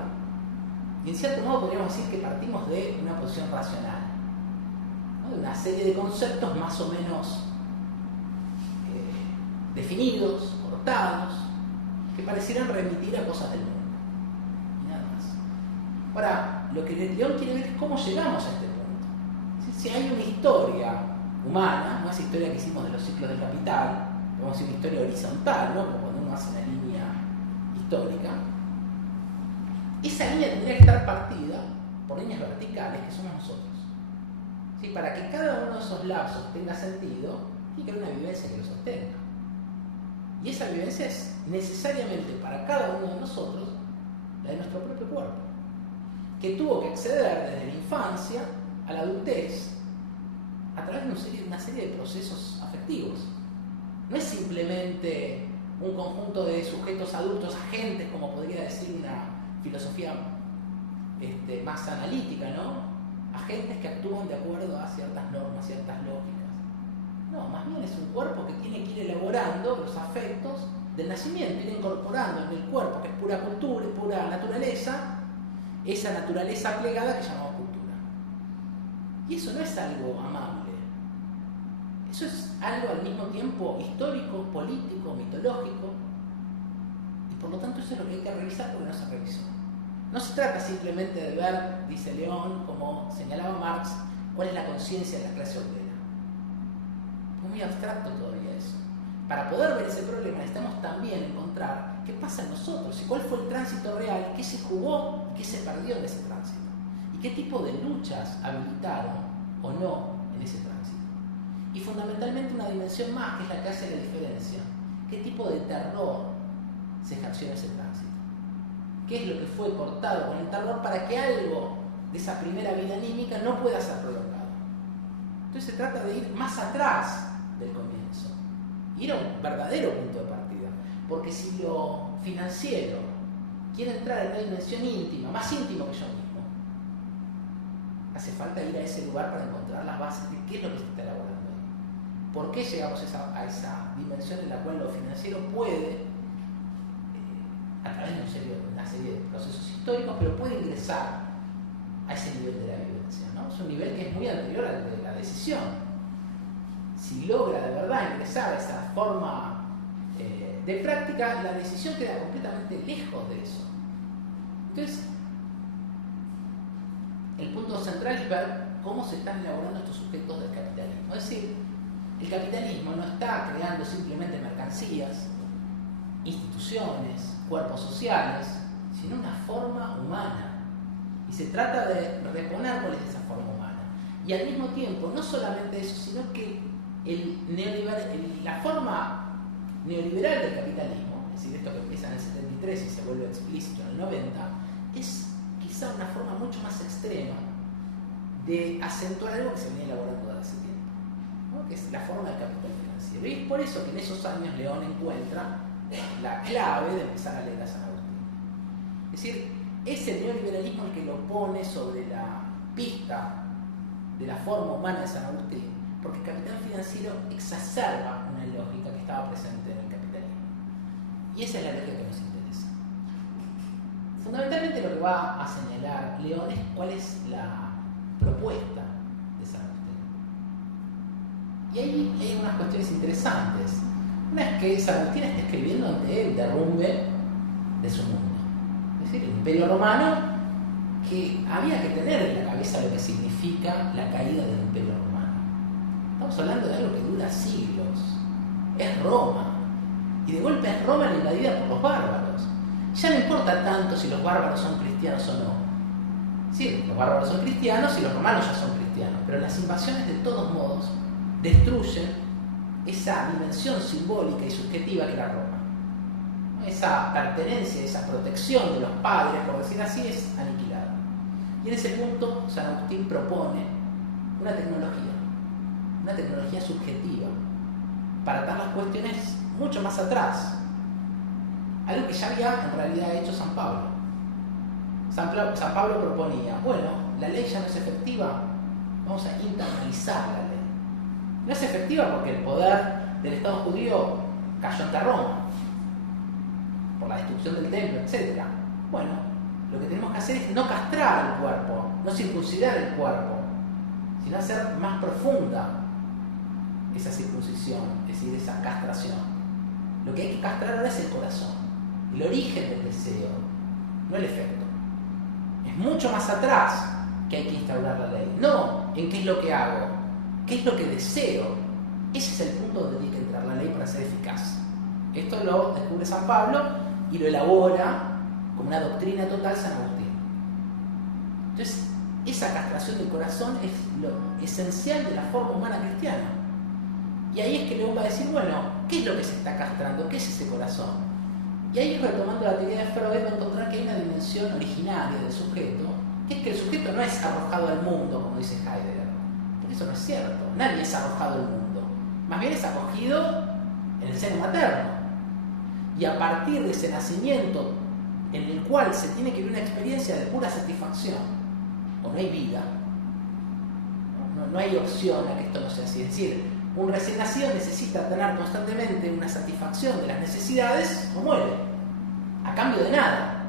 y en cierto modo podríamos decir que partimos de una posición racional, ¿no? De una serie de conceptos más o menos definidos, cortados, que parecieran remitir a cosas del mundo, y nada más. Ahora, lo que León quiere ver es cómo llegamos a este punto. Si hay una historia humana, no esa historia que hicimos de los ciclos del capital, vamos a decir una historia horizontal, ¿no? Como cuando uno hace una línea histórica, esa línea tendría que estar partida por líneas verticales que somos nosotros. ¿Sí? Para que cada uno de esos lapsos tenga sentido, tiene que haber una vivencia que lo sostenga. Y esa vivencia es necesariamente para cada uno de nosotros la de nuestro propio cuerpo, que tuvo que acceder desde la infancia a la adultez a través de una serie de procesos afectivos. No es simplemente un conjunto de sujetos adultos, agentes, como podría decir una filosofía más analítica, ¿no? Agentes que actúan de acuerdo a ciertas normas, ciertas lógicas. No, más bien es un cuerpo que tiene que ir elaborando los afectos del nacimiento, ir incorporando en el cuerpo, que es pura cultura, pura naturaleza, esa naturaleza plegada que llamamos cultura. Y eso no es algo amable. Eso es algo al mismo tiempo histórico, político, mitológico. Y por lo tanto eso es lo que hay que revisar porque no se revisó. No se trata simplemente de ver, dice León, como señalaba Marx, cuál es la conciencia de la clase obrera. Es muy abstracto todavía eso. Para poder ver ese problema necesitamos también encontrar qué pasa en nosotros y cuál fue el tránsito real, qué se jugó y qué se perdió en ese tránsito. Y qué tipo de luchas habilitaron o no en ese tránsito. Y fundamentalmente una dimensión más, que es la que hace la diferencia. ¿Qué tipo de terror se ejerció en ese tránsito? ¿Qué es lo que fue cortado con el terror para que algo de esa primera vida anímica no pueda ser prolongado? Entonces se trata de ir más atrás del comienzo, ir a un verdadero punto de partida. Porque si lo financiero quiere entrar en una dimensión íntima, más íntima que yo mismo, hace falta ir a ese lugar para encontrar las bases de qué es lo que se está elaborando ahí. ¿Por qué llegamos a esa dimensión en la cual lo financiero puede, a través de una serie de procesos históricos, pero puede ingresar a ese nivel de la vivencia, ¿no? Es un nivel que es muy anterior al de la decisión. Si logra de verdad ingresar a esa forma de práctica, la decisión queda completamente lejos de eso. Entonces, el punto central es ver cómo se están elaborando estos sujetos del capitalismo. Es decir, el capitalismo no está creando simplemente mercancías, instituciones, cuerpos sociales, sino una forma humana. Y se trata de reponer cuál es esa forma humana. Y al mismo tiempo, no solamente eso, sino que la forma neoliberal del capitalismo, es decir, esto que empieza en el 73 y se vuelve explícito en el 90, es quizá una forma mucho más extrema de acentuar algo que se venía elaborando desde hace tiempo, ¿no? Que es la forma del capital financiero. Y es por eso que en esos años León encuentra la clave de empezar a leer a San Agustín. Es decir, es el neoliberalismo el que lo pone sobre la pista de la forma humana de San Agustín, porque el capital financiero exacerba una lógica que estaba presente en el capitalismo. Y esa es la lógica que nos interesa. Fundamentalmente lo que va a señalar León es cuál es la propuesta de San Agustín. Y ahí hay unas cuestiones interesantes. Una es que San Agustín está escribiendo ante el derrumbe de su mundo. Es decir, el Imperio Romano, que había que tener en la cabeza lo que significa la caída del Imperio Romano. Estamos hablando de algo que dura siglos. Es Roma. Y de golpe es Roma invadida por los bárbaros. Ya no importa tanto si los bárbaros son cristianos o no. Sí, los bárbaros son cristianos y los romanos ya son cristianos. Pero las invasiones de todos modos destruyen esa dimensión simbólica y subjetiva que era Roma. Esa pertenencia, esa protección de los padres, por decir así, es aniquilada. Y en ese punto San Agustín propone una tecnología subjetiva, para dar las cuestiones mucho más atrás. Algo que ya había en realidad hecho San Pablo. San Pablo proponía, bueno, la ley ya no es efectiva, vamos a internalizar la ley. No es efectiva porque el poder del Estado judío cayó ante Roma, por la destrucción del templo, etc. Bueno, lo que tenemos que hacer es no castrar el cuerpo, no circuncidar el cuerpo, sino hacer más profunda esa circuncisión, es decir, esa castración. Lo que hay que castrar ahora es el corazón, el origen del deseo, no el efecto. Es mucho más atrás que hay que instaurar la ley, no en qué es lo que hago, qué ¿Qué es lo que deseo? Ese es el punto donde tiene que entrar la ley para ser eficaz. Esto lo descubre San Pablo y lo elabora como una doctrina total San Agustín. Entonces, esa castración del corazón es lo esencial de la forma humana cristiana. Y ahí es que León va a decir, bueno, ¿qué es lo que se está castrando? ¿Qué es ese corazón? Y ahí, retomando la teoría de Freud, va a encontrar que hay una dimensión originaria del sujeto, que es que el sujeto no es arrojado al mundo, como dice Heidegger. Porque eso no es cierto. Nadie es arrojado al mundo. Más bien es acogido en el seno materno. Y a partir de ese nacimiento, en el cual se tiene que vivir una experiencia de pura satisfacción, o no hay vida, no hay opción a que esto no sea así. Es decir, un recién nacido necesita tener constantemente una satisfacción de las necesidades o muere, a cambio de nada.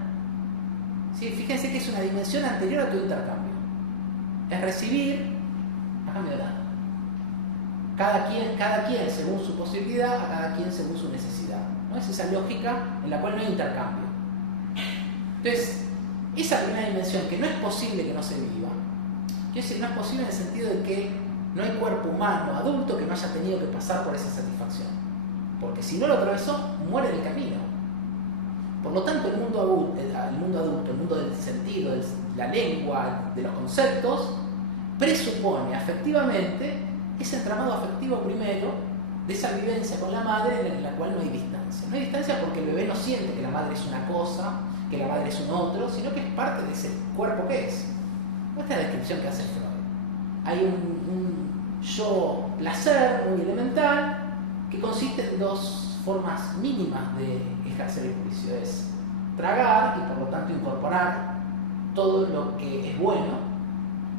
¿Sí? Fíjense que es una dimensión anterior a todo intercambio. Es recibir a cambio de nada. Cada quien según su posibilidad, a cada quien según su necesidad. ¿No? Es esa lógica en la cual no hay intercambio. Entonces, esa primera dimensión, que no es posible que no se viva, quiero decir, no es posible en el sentido de que no hay cuerpo humano adulto que no haya tenido que pasar por esa satisfacción. Porque si no lo atravesó, muere en el camino. Por lo tanto, el mundo adulto, el mundo del sentido, de la lengua, de los conceptos, presupone afectivamente ese entramado afectivo primero de esa vivencia con la madre en la cual no hay distancia. No hay distancia porque el bebé no siente que la madre es una cosa, que la madre es un otro, sino que es parte de ese cuerpo que es. Esta es la descripción que hace Freud. Hay un yo placer muy elemental que consiste en dos formas mínimas de ejercer el juicio. Es tragar y por lo tanto incorporar todo lo que es bueno,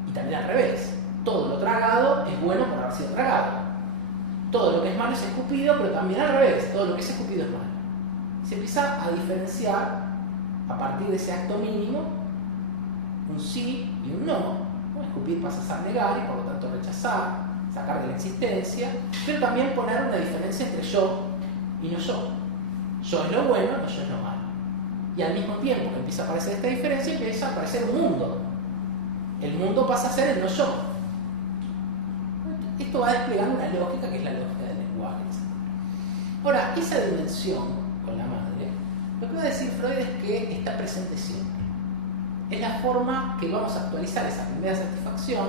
y también al revés. Todo lo tragado es bueno por haber sido tragado. Todo lo que es malo es escupido, pero también al revés. Todo lo que es escupido es malo. Se empieza a diferenciar a partir de ese acto mínimo un sí y un no. Escupir pasa a ser negar y por lo tanto rechazar, sacar de la existencia, pero también poner una diferencia entre yo y no yo. Yo es lo bueno, no yo es lo malo. Y al mismo tiempo que empieza a aparecer esta diferencia, empieza a aparecer un mundo. El mundo pasa a ser el no yo. Esto va desplegando una lógica que es la lógica del lenguaje, etc. Ahora, esa dimensión con la madre, lo que va a decir Freud es que está presente siempre. Es la forma que vamos a actualizar esa primera satisfacción,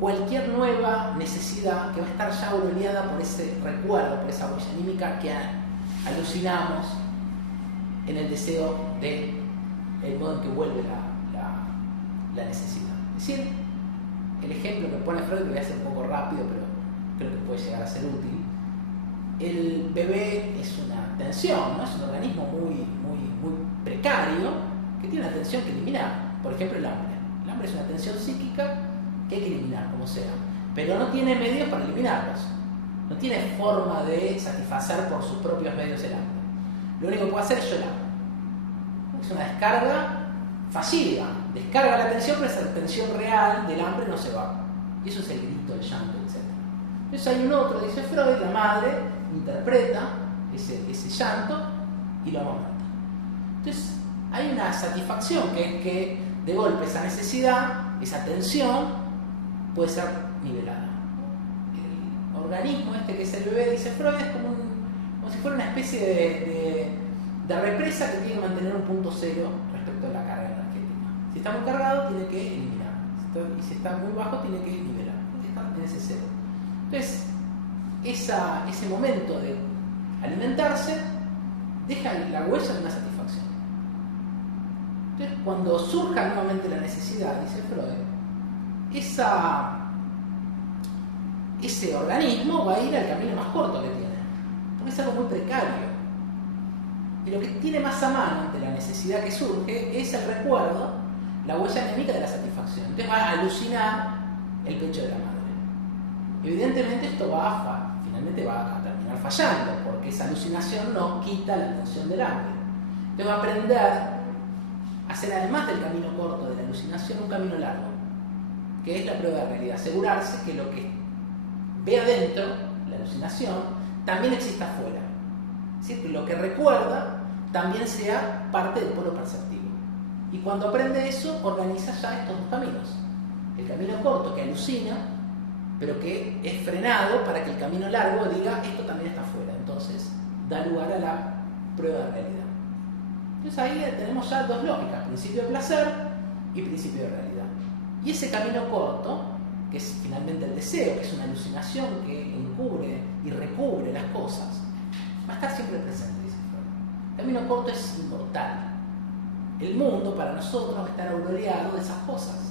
cualquier nueva necesidad que va a estar ya aureolada por ese recuerdo, por esa huella anímica que alucinamos en el deseo de el modo en que vuelve la necesidad. Es decir, el ejemplo que pone Freud, que voy a hacer un poco rápido, pero creo que puede llegar a ser útil. El bebé es una tensión, ¿no? Es un organismo muy precario, que tiene una tensión que eliminar. Por ejemplo, el hambre. El hambre es una tensión psíquica que hay que eliminar, como sea. Pero no tiene medios para eliminarlos. No tiene forma de satisfacer por sus propios medios el hambre. Lo único que puede hacer es llorar. Es una descarga fallida. Descarga la tensión, pero esa tensión real del hambre no se va. Y eso es el grito, el llanto, etc. Entonces hay un otro, dice Freud, la madre interpreta ese llanto y lo amamanta. Entonces, hay una satisfacción que es que de golpe esa necesidad, esa tensión puede ser nivelada. El organismo este que es el bebé, dice Freud, es como si fuera una especie de represa que tiene que mantener un punto cero respecto a la carga energética. Si está muy cargado, tiene que eliminar. Y si está muy bajo, tiene que nivelar. Está en ese cero. Entonces, ese momento de alimentarse deja la huella de una satisfacción. Entonces, cuando surja nuevamente la necesidad, dice Freud, ese organismo va a ir al camino más corto que tiene, porque es algo muy precario. Y lo que tiene más a mano ante la necesidad que surge es el recuerdo, la huella anémica de la satisfacción. Entonces va a alucinar el pecho de la madre. Evidentemente esto finalmente va a terminar fallando, porque esa alucinación no quita la tensión del hambre. Entonces va a aprender a hacer, además del camino corto de la alucinación, un camino largo, que es la prueba de realidad. Asegurarse que lo que ve adentro, la alucinación, también exista afuera. Es decir, que lo que recuerda también sea parte del polo perceptivo. Y cuando aprende eso, organiza ya estos dos caminos. El camino corto que alucina pero que es frenado para que el camino largo diga esto también está afuera. Entonces da lugar a la prueba de realidad. Entonces ahí tenemos ya dos lógicas, principio de placer y principio de realidad. Y ese camino corto, que es finalmente el deseo, que es una alucinación que encubre y recubre las cosas, va a estar siempre presente, dice Freud. El camino corto es inmortal. El mundo para nosotros va a estar aureolado de esas cosas.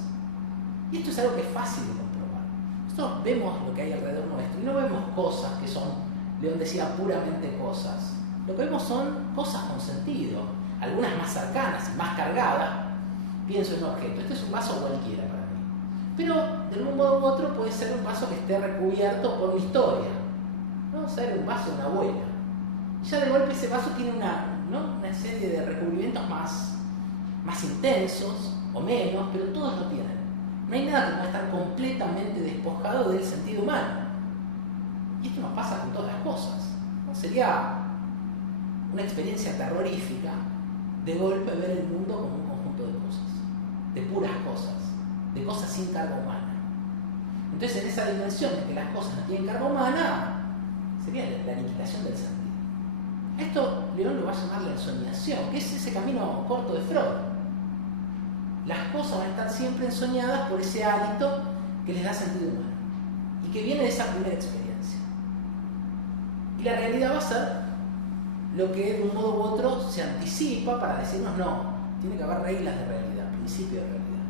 Y esto es algo que es fácil de comprobar. Nosotros vemos lo que hay alrededor nuestro y no vemos cosas que son, León decía, puramente cosas. Lo que vemos son cosas con sentido, algunas más cercanas y más cargadas. Pienso en un objeto, este es un vaso cualquiera para mí. Pero de algún modo u otro puede ser un vaso que esté recubierto por una historia. ¿No? Ser un vaso de una abuela. Y ya de golpe ese vaso tiene una serie de recubrimientos más intensos o menos, pero todos lo tienen. No hay nada que pueda estar completamente despojado del sentido humano. Y esto nos pasa con todas las cosas, ¿no? Sería una experiencia terrorífica de golpe ver el mundo como un conjunto de cosas, de puras cosas, de cosas sin carga humana. Entonces en esa dimensión en que las cosas no tienen carga humana, sería la aniquilación del sentido. A esto León lo va a llamar la ensoñación, que es ese camino corto de Freud. Las cosas van a estar siempre ensoñadas por ese hálito que les da sentido humano y que viene de esa primera experiencia. Y la realidad va a ser lo que de un modo u otro se anticipa para decirnos no, tiene que haber reglas de realidad, principios de realidad.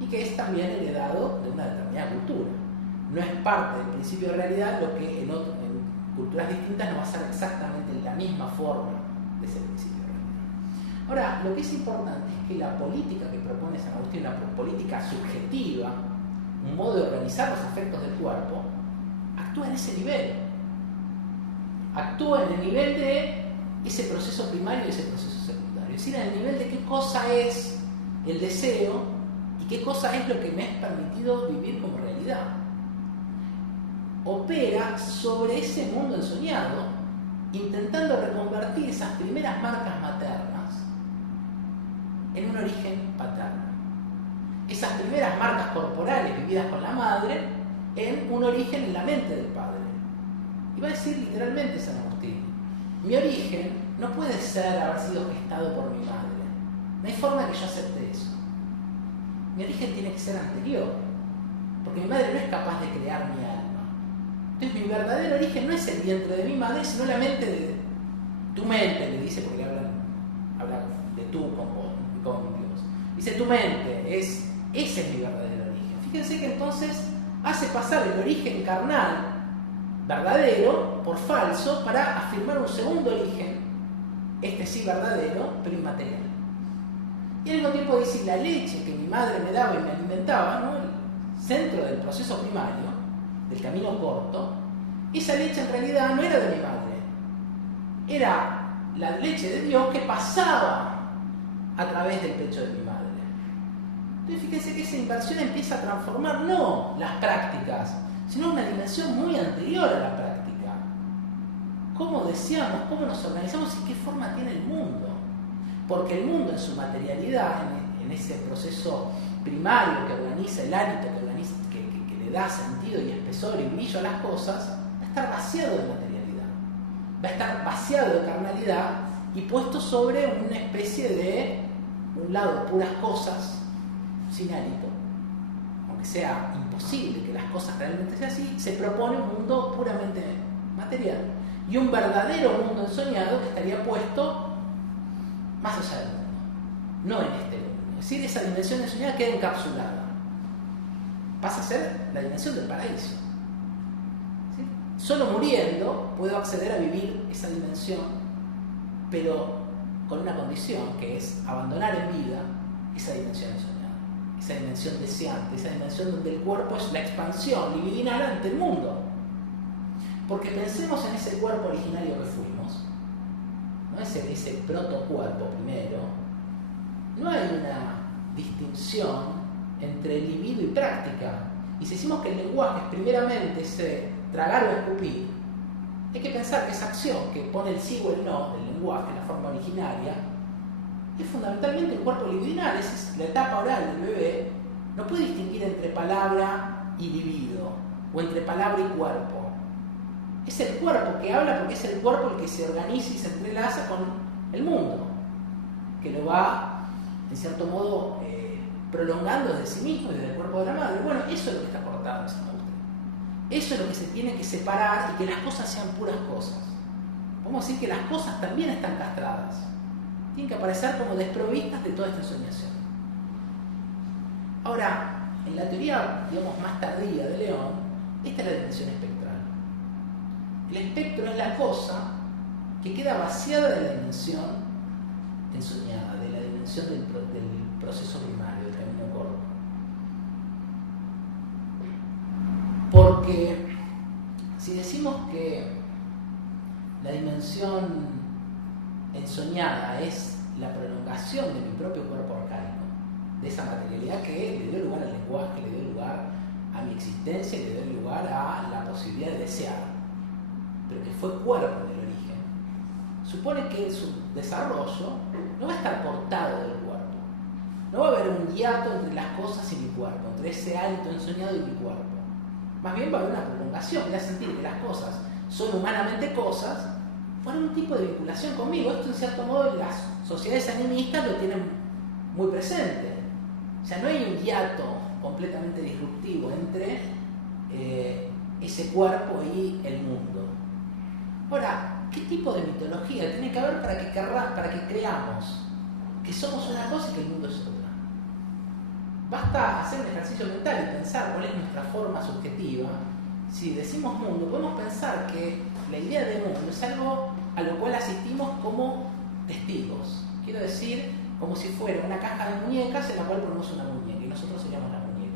Y que es también heredado de una determinada cultura. No es parte del principio de realidad lo que en culturas distintas no va a ser exactamente la misma forma de ese principio de realidad. Ahora, lo que es importante es que la política que propone San Agustín, una política subjetiva, un modo de organizar los afectos del cuerpo, actúa en ese nivel. Actúa en el nivel de ese proceso primario y ese proceso secundario. Es decir, en el nivel de qué cosa es el deseo y qué cosa es lo que me es permitido vivir como realidad. Opera sobre ese mundo ensoñado, intentando reconvertir esas primeras marcas maternas en un origen paterno. Esas primeras marcas corporales vividas con la madre en un origen en la mente del padre. Y va a decir literalmente San Agustín, mi origen no puede ser haber sido gestado por mi madre. No hay forma que yo acepte eso. Mi origen tiene que ser anterior, porque mi madre no es capaz de crear mi alma. Entonces mi verdadero origen no es el vientre de mi madre, sino la mente de tu mente, le dice, porque habla de tú con vos, con Dios. Dice tu mente, ese es mi verdadero origen. Fíjense que entonces hace pasar el origen carnal verdadero por falso para afirmar un segundo origen, este sí verdadero, pero inmaterial. Y al mismo tiempo dice, la leche que mi madre me daba y me alimentaba, ¿no? El centro del proceso primario, del camino corto, esa leche en realidad no era de mi madre, era la leche de Dios que pasaba a través del pecho de mi madre. Entonces fíjense que esa inversión empieza a transformar no las prácticas, sino una dimensión muy anterior a la práctica. Cómo deseamos, cómo nos organizamos y qué forma tiene el mundo. Porque el mundo en su materialidad, en ese proceso primario que organiza el hálito, que le da sentido y espesor y brillo a las cosas, va a estar vaciado de materialidad. Va a estar vaciado de carnalidad y puesto sobre una especie de, un lado, puras cosas, sin hálito. Aunque sea imposible que las cosas realmente sean así, se propone un mundo puramente material y un verdadero mundo ensoñado que estaría puesto más allá del mundo, no en este mundo. Es decir, esa dimensión ensoñada queda encapsulada, pasa a ser la dimensión del paraíso. ¿Sí? Solo muriendo puedo acceder a vivir esa dimensión, pero con una condición, que es abandonar en vida esa dimensión ensoñada, esa dimensión deseante, esa dimensión donde el cuerpo es la expansión libidinal ante el mundo. Porque pensemos en ese cuerpo originario que fuimos, ¿no? ese protocuerpo primero. No hay una distinción entre libido y práctica. Y si decimos que el lenguaje es primeramente ese tragar o escupir, hay que pensar que esa acción que pone el sí o el no del lenguaje, la forma originaria, es fundamentalmente un cuerpo libidinal. Esa es la etapa oral del bebé. No puede distinguir entre palabra y libido. o entre palabra y cuerpo. Es el cuerpo que habla porque es el cuerpo el que se organiza y se entrelaza con el mundo, que lo va, en cierto modo, prolongando desde sí mismo y desde el cuerpo de la madre. Bueno, eso es lo que está cortado en esa muestra. Eso es lo que se tiene que separar y que las cosas sean puras cosas. Podemos decir que las cosas también están castradas. Tienen que aparecer como desprovistas de toda esta ensoñación. Ahora, en la teoría, digamos, más tardía de León, esta es la dimensión espectral. El espectro es la cosa que queda vaciada de la dimensión ensoñada, de la dimensión del proceso primario, del camino corto. Porque si decimos que la dimensión ensoñada es la prolongación de mi propio cuerpo arcaico, de esa materialidad que le dio lugar al lenguaje, le dio lugar a mi existencia, le dio lugar a la posibilidad de desear, pero que fue cuerpo en el origen, supone que su desarrollo no va a estar cortado del cuerpo. No va a haber un hiato entre las cosas y mi cuerpo, entre ese hálito ensoñado y mi cuerpo. Más bien va a haber una prolongación, me a sentir que las cosas son humanamente cosas por un tipo de vinculación conmigo. Esto, en cierto modo, las sociedades animistas lo tienen muy presente. O sea, no hay un hiato completamente disruptivo entre ese cuerpo y el mundo. Ahora, ¿qué tipo de mitología tiene que haber para que creamos que somos una cosa y que el mundo es otra? Basta hacer un ejercicio mental y pensar cuál es nuestra forma subjetiva. Si decimos mundo, podemos pensar que la idea de mundo es algo a lo cual asistimos como testigos. Quiero decir, como si fuera una caja de muñecas en la cual ponemos una muñeca y nosotros seríamos la muñeca.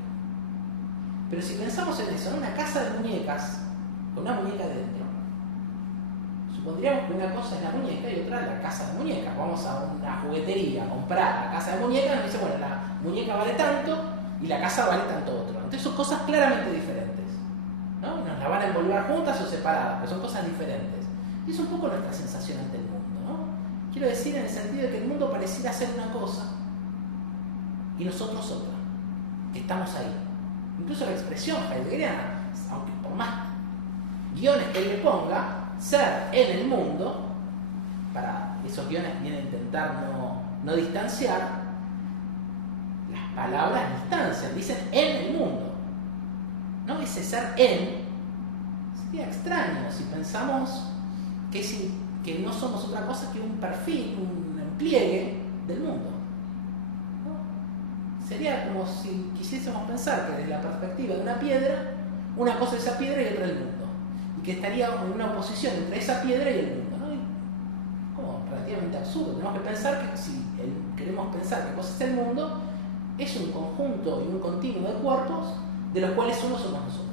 Pero si pensamos en eso, en una casa de muñecas con una muñeca dentro, supondríamos que una cosa es la muñeca y otra la casa de muñecas. Vamos a una juguetería a comprar la casa de muñecas y nos dice, bueno, la muñeca vale tanto y la casa vale tanto otro. Entonces son cosas claramente diferentes, ¿no? Nos la van a envolver juntas o separadas, pero son cosas diferentes. Y es un poco nuestra sensación ante el mundo, ¿no? Quiero decir, en el sentido de que el mundo pareciera ser una cosa y nosotros otra, que estamos ahí. Incluso la expresión heideggeriana, aunque por más guiones que él le ponga, ser en el mundo, para esos guiones vienen a intentar no distanciar, las palabras distancian, dicen en el mundo. ¿No? Ese ser en sería extraño si pensamos que no somos otra cosa que un perfil, un pliegue del mundo. ¿No? Sería como si quisiésemos pensar que desde la perspectiva de una piedra, una cosa es esa piedra y otra el mundo. Y que estaría en una oposición entre esa piedra y el mundo, ¿no? Y como relativamente absurdo. Tenemos que pensar que si queremos pensar que cosa es el mundo, es un conjunto y un continuo de cuerpos de los cuales uno somos nosotros.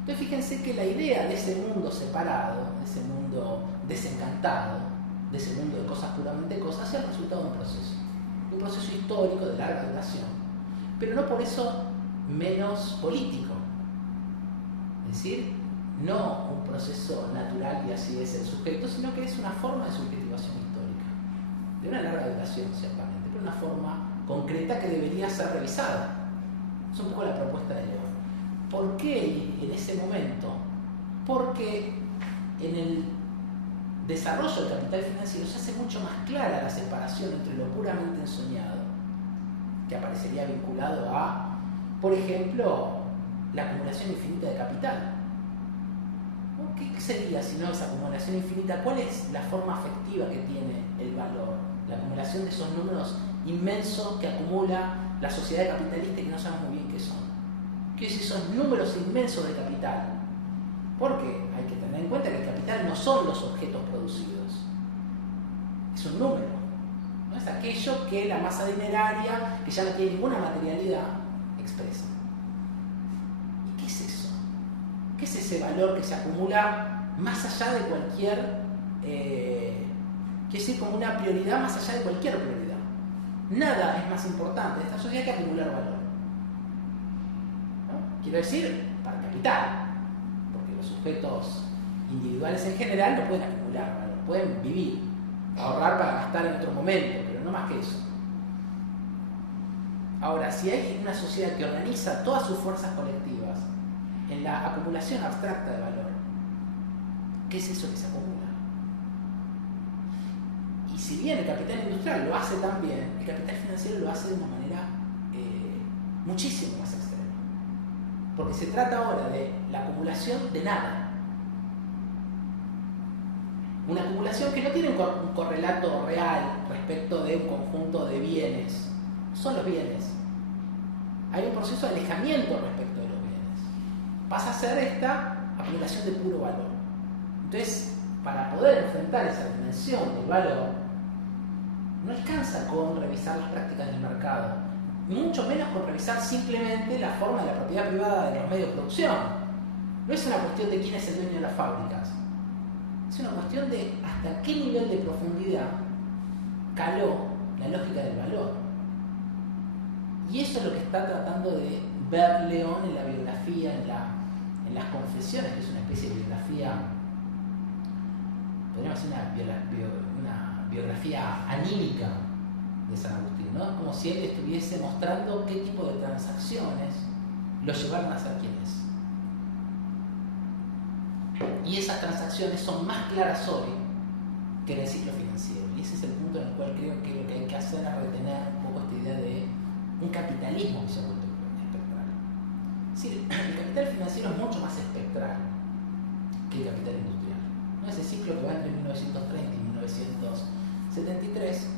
Entonces fíjense que la idea de ese mundo separado, de ese mundo desencantado, de ese mundo de cosas puramente cosas, es el resultado de un proceso histórico de larga duración, pero no por eso menos político. Es decir, no un proceso natural y así es el sujeto, sino que es una forma de subjetivación histórica, de una larga duración ciertamente, pero una forma concreta que debería ser revisada. Es un poco la propuesta de León. ¿Por qué en ese momento? Porque en el desarrollo del capital financiero se hace mucho más clara la separación entre lo puramente ensoñado, que aparecería vinculado a, por ejemplo, la acumulación infinita de capital. ¿Qué sería si no esa acumulación infinita? ¿Cuál es la forma afectiva que tiene el valor? La acumulación de esos números inmensos que acumula la sociedad capitalista y que no sabemos muy bien qué son. ¿Qué es esos números inmensos de capital? Porque hay que tener en cuenta que el capital no son los objetos producidos, es un número, ¿no? Es aquello que la masa dineraria, que ya no tiene ninguna materialidad, expresa. ¿Y qué es eso? ¿Qué es ese valor que se acumula más allá de cualquier, quiere decir, como una prioridad más allá de cualquier prioridad? Nada es más importante en esta sociedad que acumular valor, ¿no? Quiero decir, para el capital, porque los sujetos individuales en general no pueden acumular valor, pueden vivir, ahorrar para gastar en otro momento, pero no más que eso. Ahora, si hay una sociedad que organiza todas sus fuerzas colectivas en la acumulación abstracta de valor, ¿qué es eso que se acumula? Y si bien el capital industrial lo hace también, el capital financiero lo hace de una manera muchísimo más extrema. Porque se trata ahora de la acumulación de nada. Una acumulación que no tiene un correlato real respecto de un conjunto de bienes. Son los bienes. Hay un proceso de alejamiento respecto de los bienes. Pasa a ser esta acumulación de puro valor. Entonces, para poder enfrentar esa dimensión del valor, no alcanza con revisar las prácticas del mercado, mucho menos con revisar simplemente la forma de la propiedad privada de los medios de producción. No es una cuestión de quién es el dueño de las fábricas. Es una cuestión de hasta qué nivel de profundidad caló la lógica del valor. Y eso es lo que está tratando de ver León en la biografía, en las confesiones, que es una especie de biografía, podríamos decir una biografía anímica de San Agustín, ¿no? Es como si él estuviese mostrando qué tipo de transacciones lo llevaron a ser quien es. Y esas transacciones son más claras hoy que en el ciclo financiero. Y ese es el punto en el cual creo que lo que hay que hacer es retener un poco esta idea de un capitalismo que se ha vuelto espectral. Es decir, el capital financiero es mucho más espectral que el capital industrial. ¿No? Ese ciclo que va entre 1930 y 1973,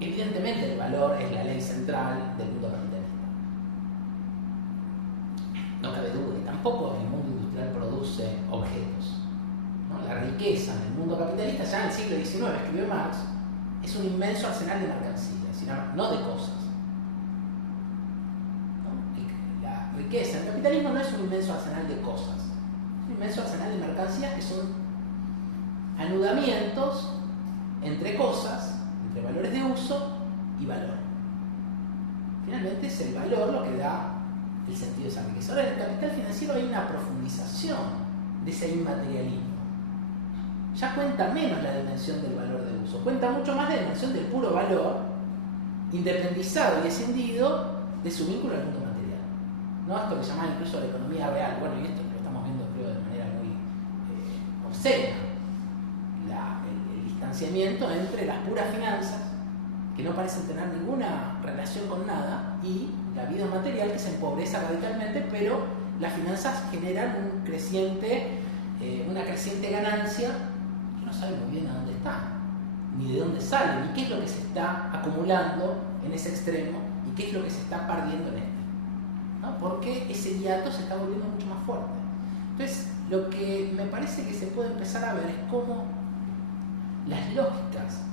evidentemente el valor es la ley central del mundo capitalista. No cabe duda, y tampoco el mundo industrial produce objetos, ¿no? La riqueza en el mundo capitalista, ya en el siglo XIX, escribió Marx, es un inmenso arsenal de mercancías, no de cosas. ¿No? La riqueza en el capitalismo no es un inmenso arsenal de cosas, es un inmenso arsenal de mercancías que son anudamientos entre cosas, entre valores de uso y valor. Finalmente es el valor lo que da el sentido de esa riqueza. Ahora, en el capital financiero hay una profundización de ese inmaterialismo. Ya cuenta menos la dimensión del valor de uso, cuenta mucho más la dimensión del puro valor, independizado y escindido de su vínculo al mundo material. ¿No? Esto que se llama incluso la economía real, bueno, y esto lo estamos viendo creo de manera muy obscena, el distanciamiento entre las puras finanzas, que no parecen tener ninguna relación con nada, y la vida material que se empobrece radicalmente, pero las finanzas generan una creciente ganancia que no sabe muy bien a dónde está, ni de dónde sale, ni qué es lo que se está acumulando en ese extremo y qué es lo que se está perdiendo en este, ¿no? Porque ese hiato se está volviendo mucho más fuerte. Entonces, lo que me parece que se puede empezar a ver es cómo las lógicas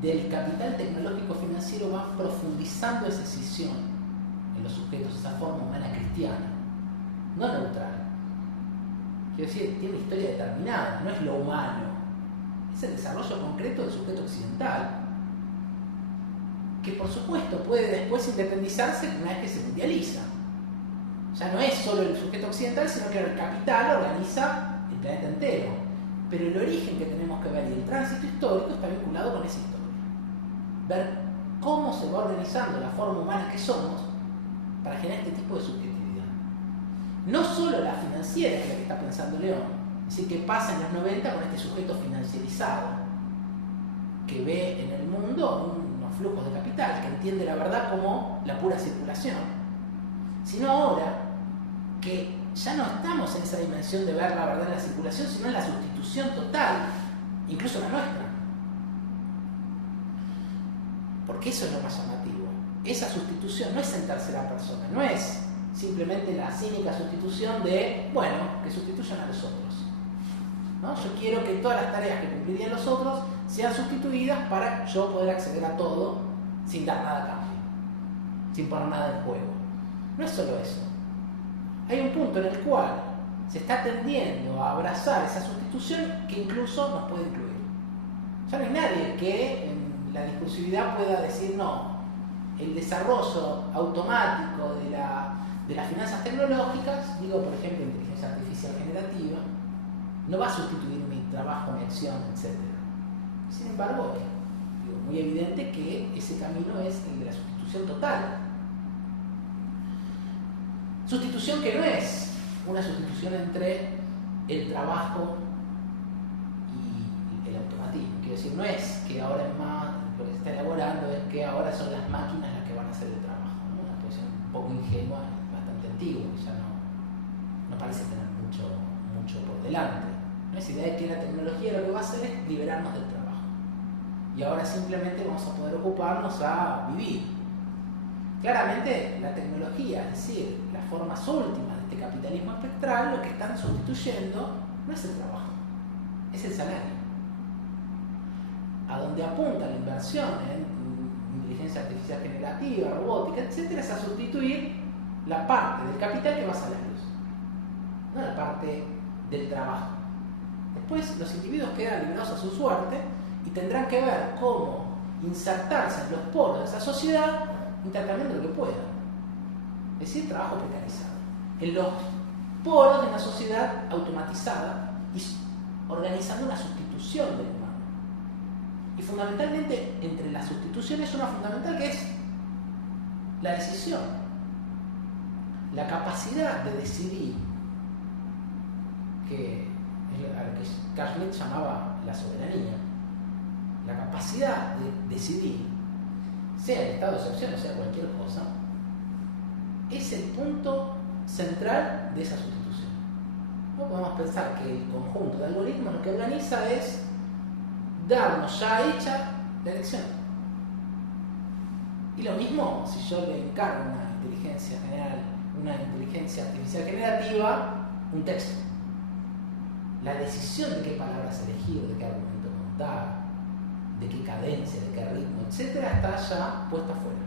del capital tecnológico financiero van profundizando esa escisión en los sujetos, esa forma humana cristiana, no neutral. Quiero decir, tiene una historia determinada, no es lo humano, es el desarrollo concreto del sujeto occidental, que por supuesto puede después independizarse una vez que se mundializa. Ya no es solo el sujeto occidental, sino que el capital organiza el planeta entero. Pero el origen que tenemos que ver y el tránsito histórico está vinculado con esa historia. Ver cómo se va organizando la forma humana que somos para generar este tipo de subjetividad. No solo la financiera, que es la que está pensando León, es decir, que pasa en los 90 con este sujeto financierizado, que ve en el mundo unos flujos de capital, que entiende la verdad como la pura circulación, sino ahora que ya no estamos en esa dimensión de ver la verdad en la circulación, sino en la sustitución total, incluso la nuestra. Porque eso es lo más llamativo. Esa sustitución no es en tercera persona, no es simplemente la cínica sustitución de, bueno, que sustituyan a los otros, ¿no? Yo quiero que todas las tareas que cumplirían los otros sean sustituidas para yo poder acceder a todo sin dar nada a cambio, sin poner nada en juego. No es solo eso. Hay un punto en el cual se está tendiendo a abrazar esa sustitución que incluso nos puede incluir. Ya no hay nadie que en la discursividad pueda decir no, el desarrollo automático de las finanzas tecnológicas, digo por ejemplo inteligencia artificial generativa, no va a sustituir mi trabajo, mi acción, etc. Sin embargo, es muy evidente que ese camino es el de la sustitución. sustitución total. Sustitución que no es una sustitución entre el trabajo y el automatismo. Quiero decir, no es que ahora es más, lo que se está elaborando es que ahora son las máquinas las que van a hacer el trabajo, ¿no? Una posición un poco ingenua, bastante antigua, que ya no parece tener mucho por delante. ¿No? Esa idea de que la tecnología lo que va a hacer es liberarnos del trabajo. Y ahora simplemente vamos a poder ocuparnos a vivir. Claramente la tecnología, es decir, las formas últimas de este capitalismo espectral, lo que están sustituyendo no es el trabajo, es el salario. A donde apunta la inversión en inteligencia artificial generativa, robótica, etc., es a sustituir la parte del capital que va a salarios, no la parte del trabajo. Después los individuos quedan liberados a su suerte y tendrán que ver cómo insertarse en los poros de esa sociedad intercambiando lo que puedan. Es decir, trabajo precarizado. En los poros de una sociedad automatizada y organizando una sustitución del humano. Y fundamentalmente, entre las sustituciones, una fundamental que es la decisión. La capacidad de decidir, que es a lo que Carl Schmitt llamaba la soberanía. La capacidad de decidir, sea el estado de excepción o sea cualquier cosa, es el punto central de esa sustitución. No podemos pensar que el conjunto de algoritmos lo que organiza es darnos ya hecha la elección. Y lo mismo si yo le encargo a una inteligencia general, una inteligencia artificial generativa, un texto. La decisión de qué palabras elegir, de qué argumento contar, de qué cadencia, de qué ritmo, etc., está ya puesta afuera.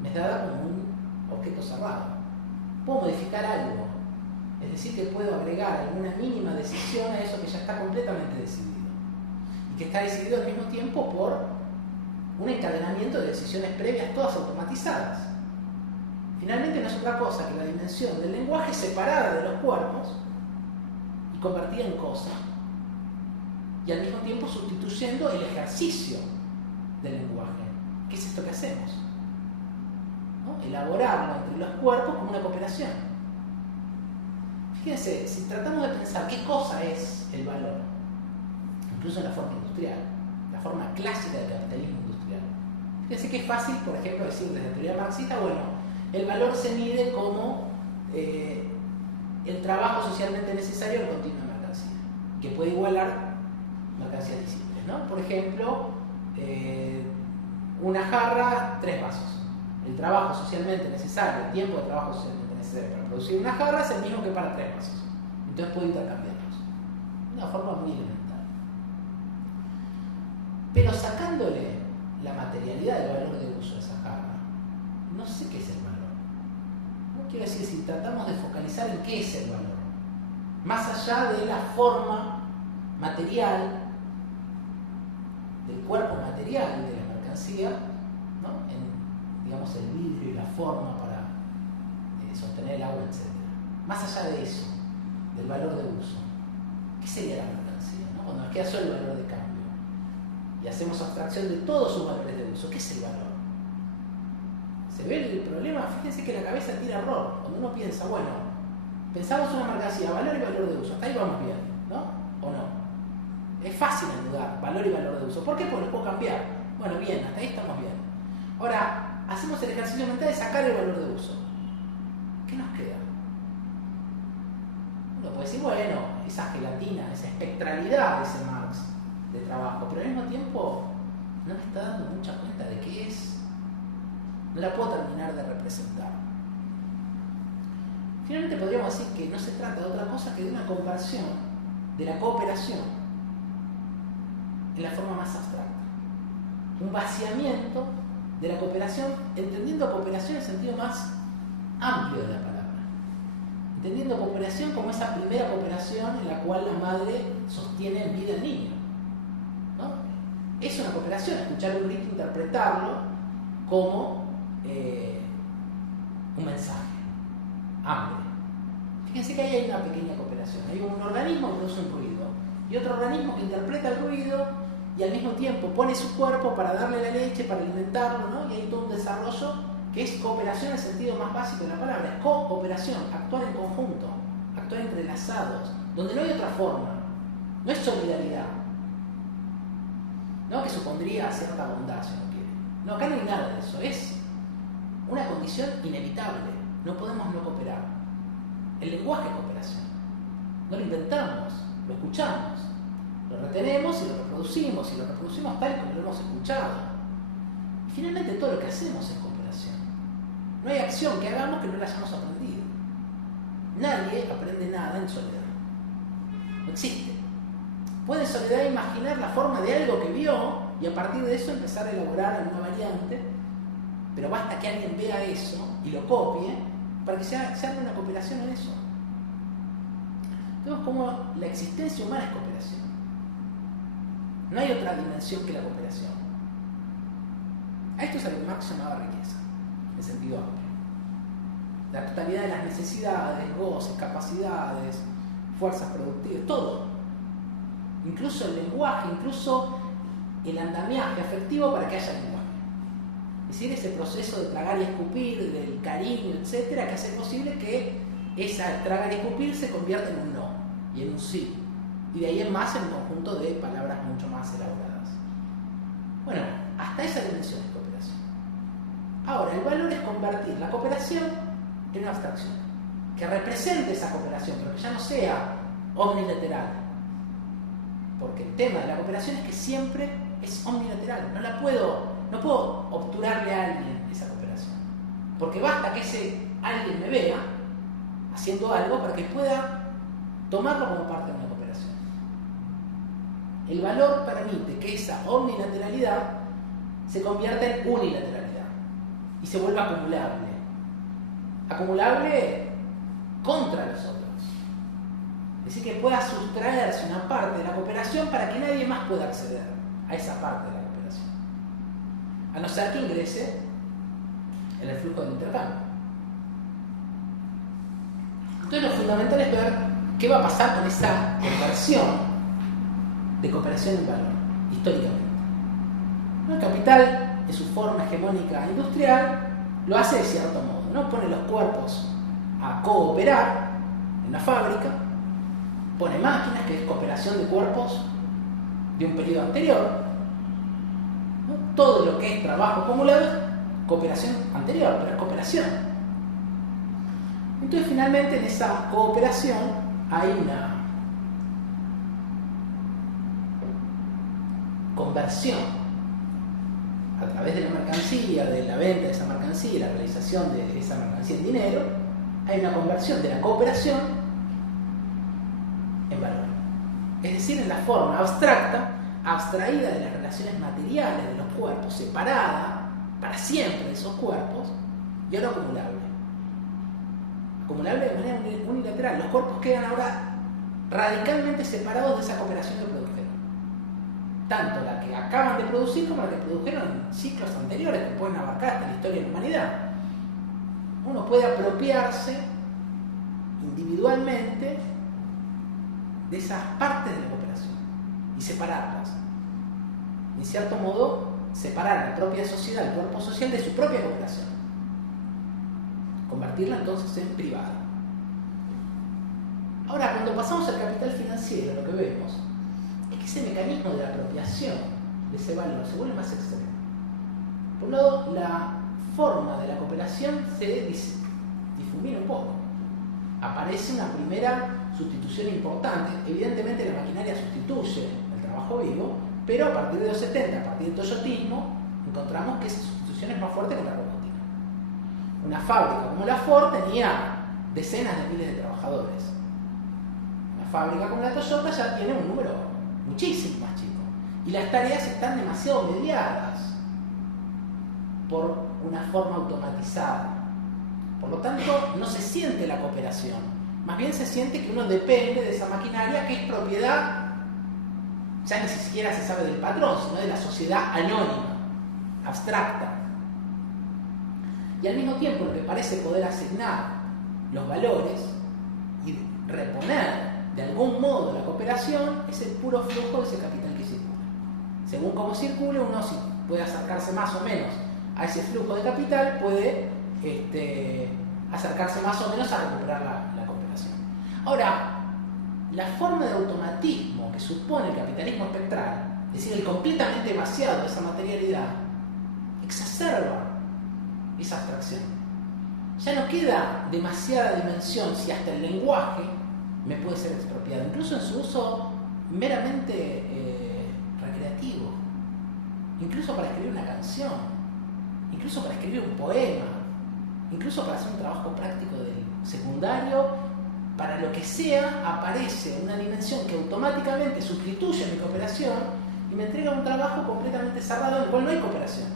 Me es dada como un objeto cerrado. Puedo modificar algo, es decir, que puedo agregar alguna mínima decisión a eso que ya está completamente decidido. Y que está decidido al mismo tiempo por un encadenamiento de decisiones previas, todas automatizadas. Finalmente no es otra cosa que la dimensión del lenguaje separada de los cuerpos y convertida en cosa, y al mismo tiempo sustituyendo el ejercicio del lenguaje. ¿Qué es esto que hacemos? ¿No? Elaborarlo entre los cuerpos como una cooperación. Fíjense, si tratamos de pensar qué cosa es el valor, incluso en la forma industrial, la forma clásica del capitalismo industrial, fíjense que es fácil, por ejemplo, decir desde la teoría marxista, bueno, el valor se mide como el trabajo socialmente necesario en continua mercancía, que puede igualar mercancías visibles, ¿no? Por ejemplo, una jarra, 3 vasos. El trabajo socialmente necesario, el tiempo de trabajo socialmente necesario para producir una jarra es el mismo que para 3 vasos. Entonces puedo intercambiarlos. De una forma muy elemental. Pero sacándole la materialidad del valor de uso de esa jarra, no sé qué es el valor. No quiero decir, si tratamos de focalizar en qué es el valor, más allá de la forma material, del cuerpo material de la mercancía, ¿no? En, digamos, el vidrio y la forma para sostener el agua, etc. Más allá de eso, del valor de uso, ¿qué sería la mercancía? ¿No? Cuando nos queda solo el valor de cambio y hacemos abstracción de todos sus valores de uso, ¿qué es el valor? ¿Se ve el problema? Fíjense que la cabeza tira error. Cuando uno piensa, bueno, pensamos una mercancía, valor y valor de uso, hasta ahí vamos bien, ¿no? ¿O no? Es fácil anudar valor y valor de uso. ¿Por qué? Porque los puedo cambiar. Bueno, bien, hasta ahí estamos bien. Ahora, hacemos el ejercicio mental de sacar el valor de uso. ¿Qué nos queda? Uno puede decir, bueno, esa gelatina, esa espectralidad de ese Marx de trabajo, pero al mismo tiempo no me está dando mucha cuenta de qué es. No la puedo terminar de representar. Finalmente podríamos decir que no se trata de otra cosa que de una conversión de la cooperación en la forma más abstracta. Un vaciamiento de la cooperación, entendiendo cooperación en el sentido más amplio de la palabra. Entendiendo cooperación como esa primera cooperación en la cual la madre sostiene en vida al niño. ¿No? Es una cooperación, escuchar un grito, interpretarlo como un mensaje, hambre. Fíjense que ahí hay una pequeña cooperación. Hay un organismo que produce un ruido y otro organismo que interpreta el ruido y al mismo tiempo pone su cuerpo para darle la leche, para alimentarlo, ¿no? Y hay todo un desarrollo que es cooperación en el sentido más básico de la palabra, es cooperación, actuar en conjunto, actuar entrelazados, donde no hay otra forma, no es solidaridad, no que supondría cierta bondad si uno quiere, no, acá no hay nada de eso, es una condición inevitable, no podemos no cooperar. El lenguaje es cooperación, no lo inventamos, lo escuchamos, lo retenemos y lo reproducimos tal como lo hemos escuchado. Y finalmente todo lo que hacemos es cooperación. No hay acción que hagamos que no la hayamos aprendido. Nadie aprende nada en soledad. No existe. Puede en soledad imaginar la forma de algo que vio y a partir de eso empezar a elaborar alguna variante, pero basta que alguien vea eso y lo copie para que se haga una cooperación en eso. Vemos como la existencia humana es cooperación. No hay otra dimensión que la cooperación. A esto es a lo que Marx llamaba riqueza, en sentido amplio. La totalidad de las necesidades, goces, capacidades, fuerzas productivas, todo. Incluso el lenguaje, incluso el andamiaje afectivo para que haya lenguaje. Es decir, ese proceso de tragar y escupir, del cariño, etcétera, que hace posible que esa tragar y escupir se convierta en un no y en un sí. Y de ahí en más en un conjunto de palabras mucho más elaboradas. Bueno, hasta esa dimensión es cooperación. Ahora, el valor es convertir la cooperación en una abstracción, que represente esa cooperación, pero que ya no sea omnilateral. Porque el tema de la cooperación es que siempre es omnilateral. No puedo obturarle a alguien esa cooperación. Porque basta que ese alguien me vea haciendo algo para que pueda tomarlo como parte de una cooperación. El valor permite que esa omnilateralidad se convierta en unilateralidad y se vuelva acumulable. Acumulable contra los otros. Es decir, que pueda sustraerse una parte de la cooperación para que nadie más pueda acceder a esa parte de la cooperación. A no ser que ingrese en el flujo del intercambio. Entonces lo fundamental es ver qué va a pasar con esa conversión de cooperación en valor, históricamente. El capital, en su forma hegemónica industrial, lo hace de cierto modo, ¿no? Pone los cuerpos a cooperar en una fábrica, pone máquinas, que es cooperación de cuerpos de un periodo anterior, ¿no? Todo lo que es trabajo acumulado es cooperación anterior, pero es cooperación. Entonces finalmente en esa cooperación hay una conversión a través de la mercancía, de la venta de esa mercancía y la realización de esa mercancía en dinero. Hay una conversión de la cooperación en valor, es decir, en la forma abstracta, abstraída de las relaciones materiales de los cuerpos, separada para siempre de esos cuerpos, y ahora acumulable de manera unilateral. Los cuerpos quedan ahora radicalmente separados de esa cooperación que produjeron, tanto la que acaban de producir como la que produjeron en ciclos anteriores que pueden abarcar hasta la historia de la humanidad. Uno puede apropiarse individualmente de esas partes de la cooperación y separarlas. En cierto modo, separar la propia sociedad, el cuerpo social, de su propia cooperación. Convertirla entonces en privada. Ahora, cuando pasamos al capital financiero, lo que vemos es que ese mecanismo de la apropiación de ese valor se vuelve más extremo. Por un lado, la forma de la cooperación se difumina un poco. Aparece una primera sustitución importante. Evidentemente la maquinaria sustituye el trabajo vivo, pero a partir de los 70, a partir del toyotismo, encontramos que esa sustitución es más fuerte que la robótica. Una fábrica como la Ford tenía decenas de miles de trabajadores. Una fábrica como la Toyota ya tiene un número muchísimo más chico. Y las tareas están demasiado mediadas por una forma automatizada. Por lo tanto, no se siente la cooperación. Más bien se siente que uno depende de esa maquinaria que es propiedad, ya ni siquiera se sabe del patrón, sino de la sociedad anónima, abstracta. Y al mismo tiempo, lo que parece poder asignar los valores y reponer de algún modo la cooperación es el puro flujo de ese capital que circula. Es Según cómo circule, uno si puede acercarse más o menos a ese flujo de capital, puede acercarse más o menos a recuperar la cooperación. Ahora, la forma de automatismo que supone el capitalismo espectral, es decir, el completamente vaciado de esa materialidad, exacerba esa abstracción. Ya no queda demasiada dimensión si hasta el lenguaje me puede ser expropiado, incluso en su uso meramente recreativo, incluso para escribir una canción, incluso para escribir un poema, incluso para hacer un trabajo práctico del secundario, para lo que sea, aparece una dimensión que automáticamente sustituye mi cooperación y me entrega un trabajo completamente cerrado en el cual no hay cooperación.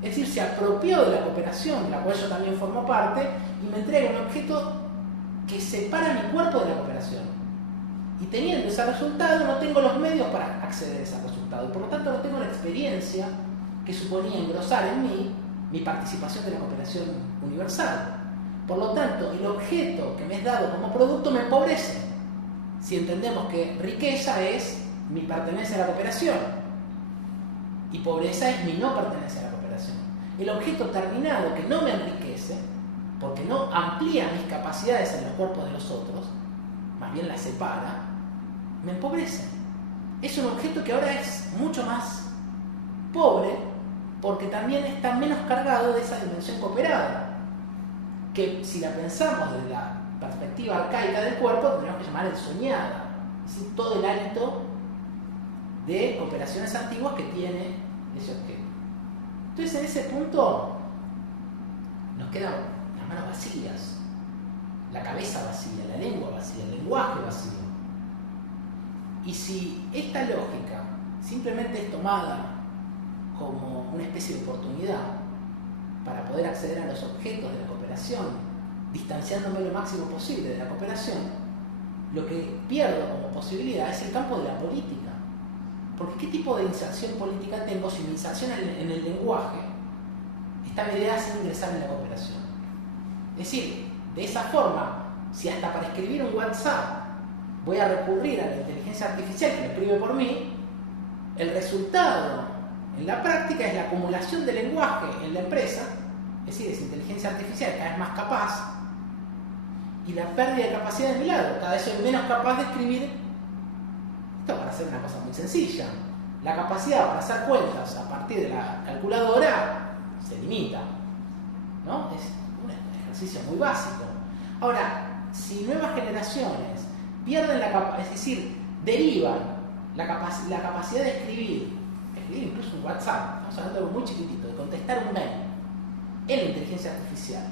Es decir, se apropió de la cooperación, de la cual yo también formo parte, y me entrega un objeto que separa mi cuerpo de la cooperación. Y teniendo ese resultado, no tengo los medios para acceder a ese resultado. Y por lo tanto, no tengo la experiencia que suponía engrosar en mí mi participación de la cooperación universal. Por lo tanto, el objeto que me es dado como producto me empobrece. Si entendemos que riqueza es mi pertenencia a la cooperación y pobreza es mi no pertenencia a la cooperación. El objeto terminado que no me enriquece, porque no amplía mis capacidades en los cuerpos de los otros, más bien las separa, me empobrece. Es un objeto que ahora es mucho más pobre porque también está menos cargado de esa dimensión cooperada, que si la pensamos desde la perspectiva arcaica del cuerpo, tendríamos que llamar el soñada, es decir, todo el hálito de cooperaciones antiguas que tiene ese objeto. Entonces, en ese punto nos quedan las manos vacías, la cabeza vacía, la lengua vacía, el lenguaje vacío. Y si esta lógica simplemente es tomada como una especie de oportunidad para poder acceder a los objetos de la cooperación, distanciándome lo máximo posible de la cooperación, lo que pierdo como posibilidad es el campo de la política. Porque ¿qué tipo de inserción política tengo si mi inserción en el lenguaje está mediada sin ingresar en la cooperación? Es decir, de esa forma, si hasta para escribir un WhatsApp voy a recurrir a la inteligencia artificial que lo escribe por mí, el resultado en la práctica es la acumulación de lenguaje en la empresa, es decir, es inteligencia artificial cada vez más capaz, y la pérdida de capacidad de mi lado, cada vez soy menos capaz de escribir. Esto para hacer una cosa muy sencilla. La capacidad para hacer cuentas a partir de la calculadora se limita, ¿no? Es un ejercicio muy básico. Ahora, si nuevas generaciones pierden la capacidad, es decir, derivan la capacidad de escribir incluso un WhatsApp, estamos hablando de algo muy chiquitito, de contestar un mail en la inteligencia artificial,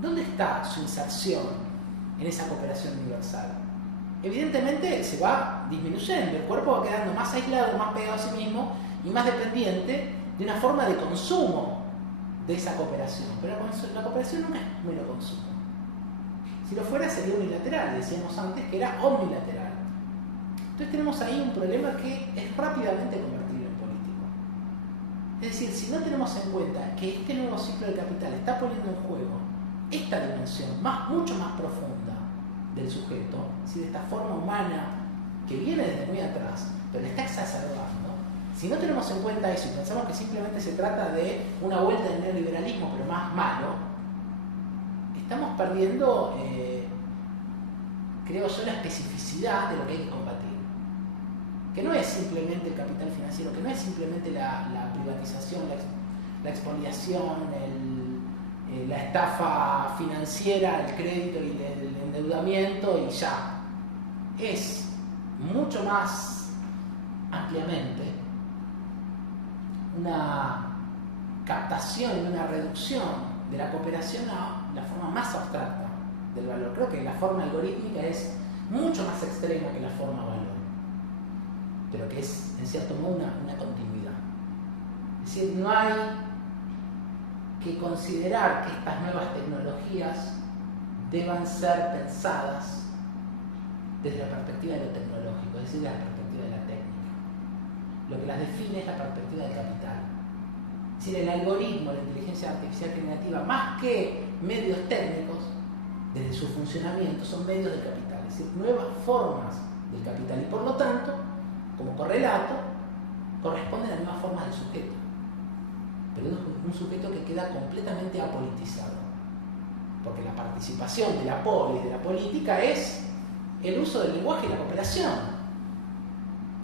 ¿dónde está su inserción en esa cooperación universal? Evidentemente se va disminuyendo, el cuerpo va quedando más aislado, más pegado a sí mismo y más dependiente de una forma de consumo de esa cooperación. Pero la cooperación no es mero consumo. Si lo fuera sería unilateral, decíamos antes que era omnilateral. Entonces tenemos ahí un problema que es rápidamente convertible en político. Es decir, si no tenemos en cuenta que este nuevo ciclo del capital está poniendo en juego esta dimensión mucho más profunda del sujeto, si de esta forma humana que viene desde muy atrás, pero la está exacerbando, si no tenemos en cuenta eso y pensamos que simplemente se trata de una vuelta del neoliberalismo, pero más malo, estamos perdiendo, creo yo, la especificidad de lo que hay que combatir. Que no es simplemente el capital financiero, que no es simplemente la privatización, la expoliación, la estafa financiera, el crédito y el endeudamiento y ya. Es mucho más ampliamente una captación y una reducción de la cooperación a la forma más abstracta del valor. Creo que la forma algorítmica es mucho más extrema que la forma valor, pero que es en cierto modo una continuidad. Es decir, no hay que considerar que estas nuevas tecnologías deban ser pensadas desde la perspectiva de lo tecnológico, es decir, desde la perspectiva de la técnica. Lo que las define es la perspectiva del capital. Es decir, el algoritmo, la inteligencia artificial generativa, más que medios técnicos, desde su funcionamiento, son medios del capital, es decir, nuevas formas del capital. Y por lo tanto, como correlato, corresponde a la misma forma del sujeto. Pero es un sujeto que queda completamente apolitizado. Porque la participación de la polis, de la política, es el uso del lenguaje y la cooperación.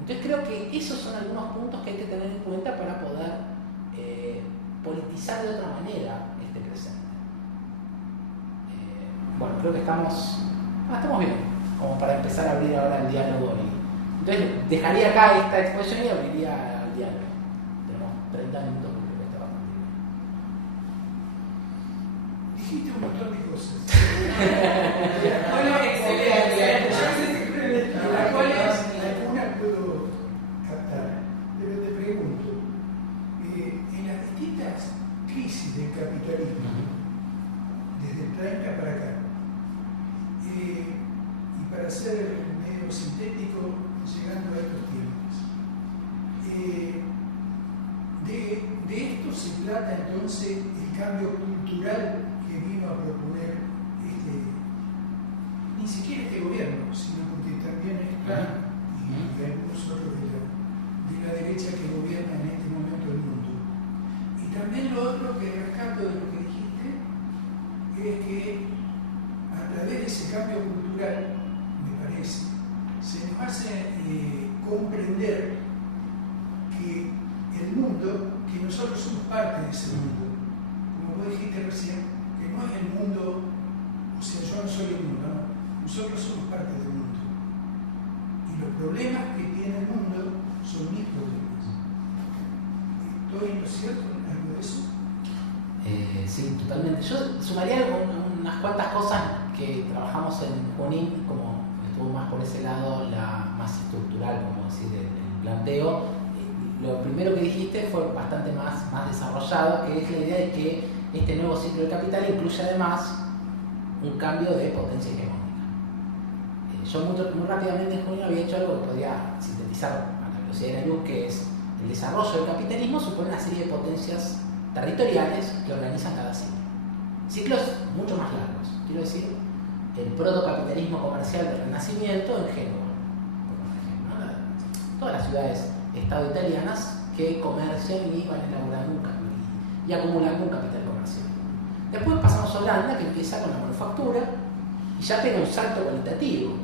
Entonces creo que esos son algunos puntos que hay que tener en cuenta para poder politizar de otra manera este presente. Bueno, creo que estamos bien, como para empezar a abrir ahora el diálogo. Entonces dejaría acá esta exposición y abriría al diálogo. Tenemos 30 minutos, creo que está bastante bien. Dijiste un montón de cosas. Bueno, excelente. Algunas puedo captar, pero te pregunto, en las distintas crisis del capitalismo, desde el 30 para acá, y para ser medio sintético, llegando a estos tiempos, de esto se trata entonces el cambio cultural que vino a proponer ni siquiera este gobierno, sino porque también está, y algunos otros de la derecha que gobierna en este momento el mundo. Y también lo otro que rescato de lo que dijiste es que a través de ese cambio cultural, me parece, se nos hace comprender que el mundo, que nosotros somos parte de ese mundo, como vos dijiste recién, que no es el mundo, o sea, yo no soy el mundo, no. Nosotros somos parte del mundo. Y los problemas que tiene el mundo son mis problemas. ¿Estoy en lo cierto en algo de eso? Sí, totalmente. Yo sumaría unas cuantas cosas que trabajamos en Junín, como estuvo más por ese lado, la más estructural, como decir, el planteo. Lo primero que dijiste fue bastante más desarrollado, que es la idea de que este nuevo ciclo del capital incluye además un cambio de potencia hegemónica. Yo muy rápidamente en junio había hecho algo que podría sintetizar a la velocidad de la luz, que es el desarrollo del capitalismo supone una serie de potencias territoriales que organizan cada ciclo. Ciclos mucho más largos. Quiero decir, el protocapitalismo comercial del Renacimiento en Génova, por ejemplo, ¿no? Todas las ciudades estado italianas que comercian y van elaborando un capital y acumulando un capital comercial. Después pasamos a Holanda, que empieza con la manufactura y ya pega un salto cualitativo.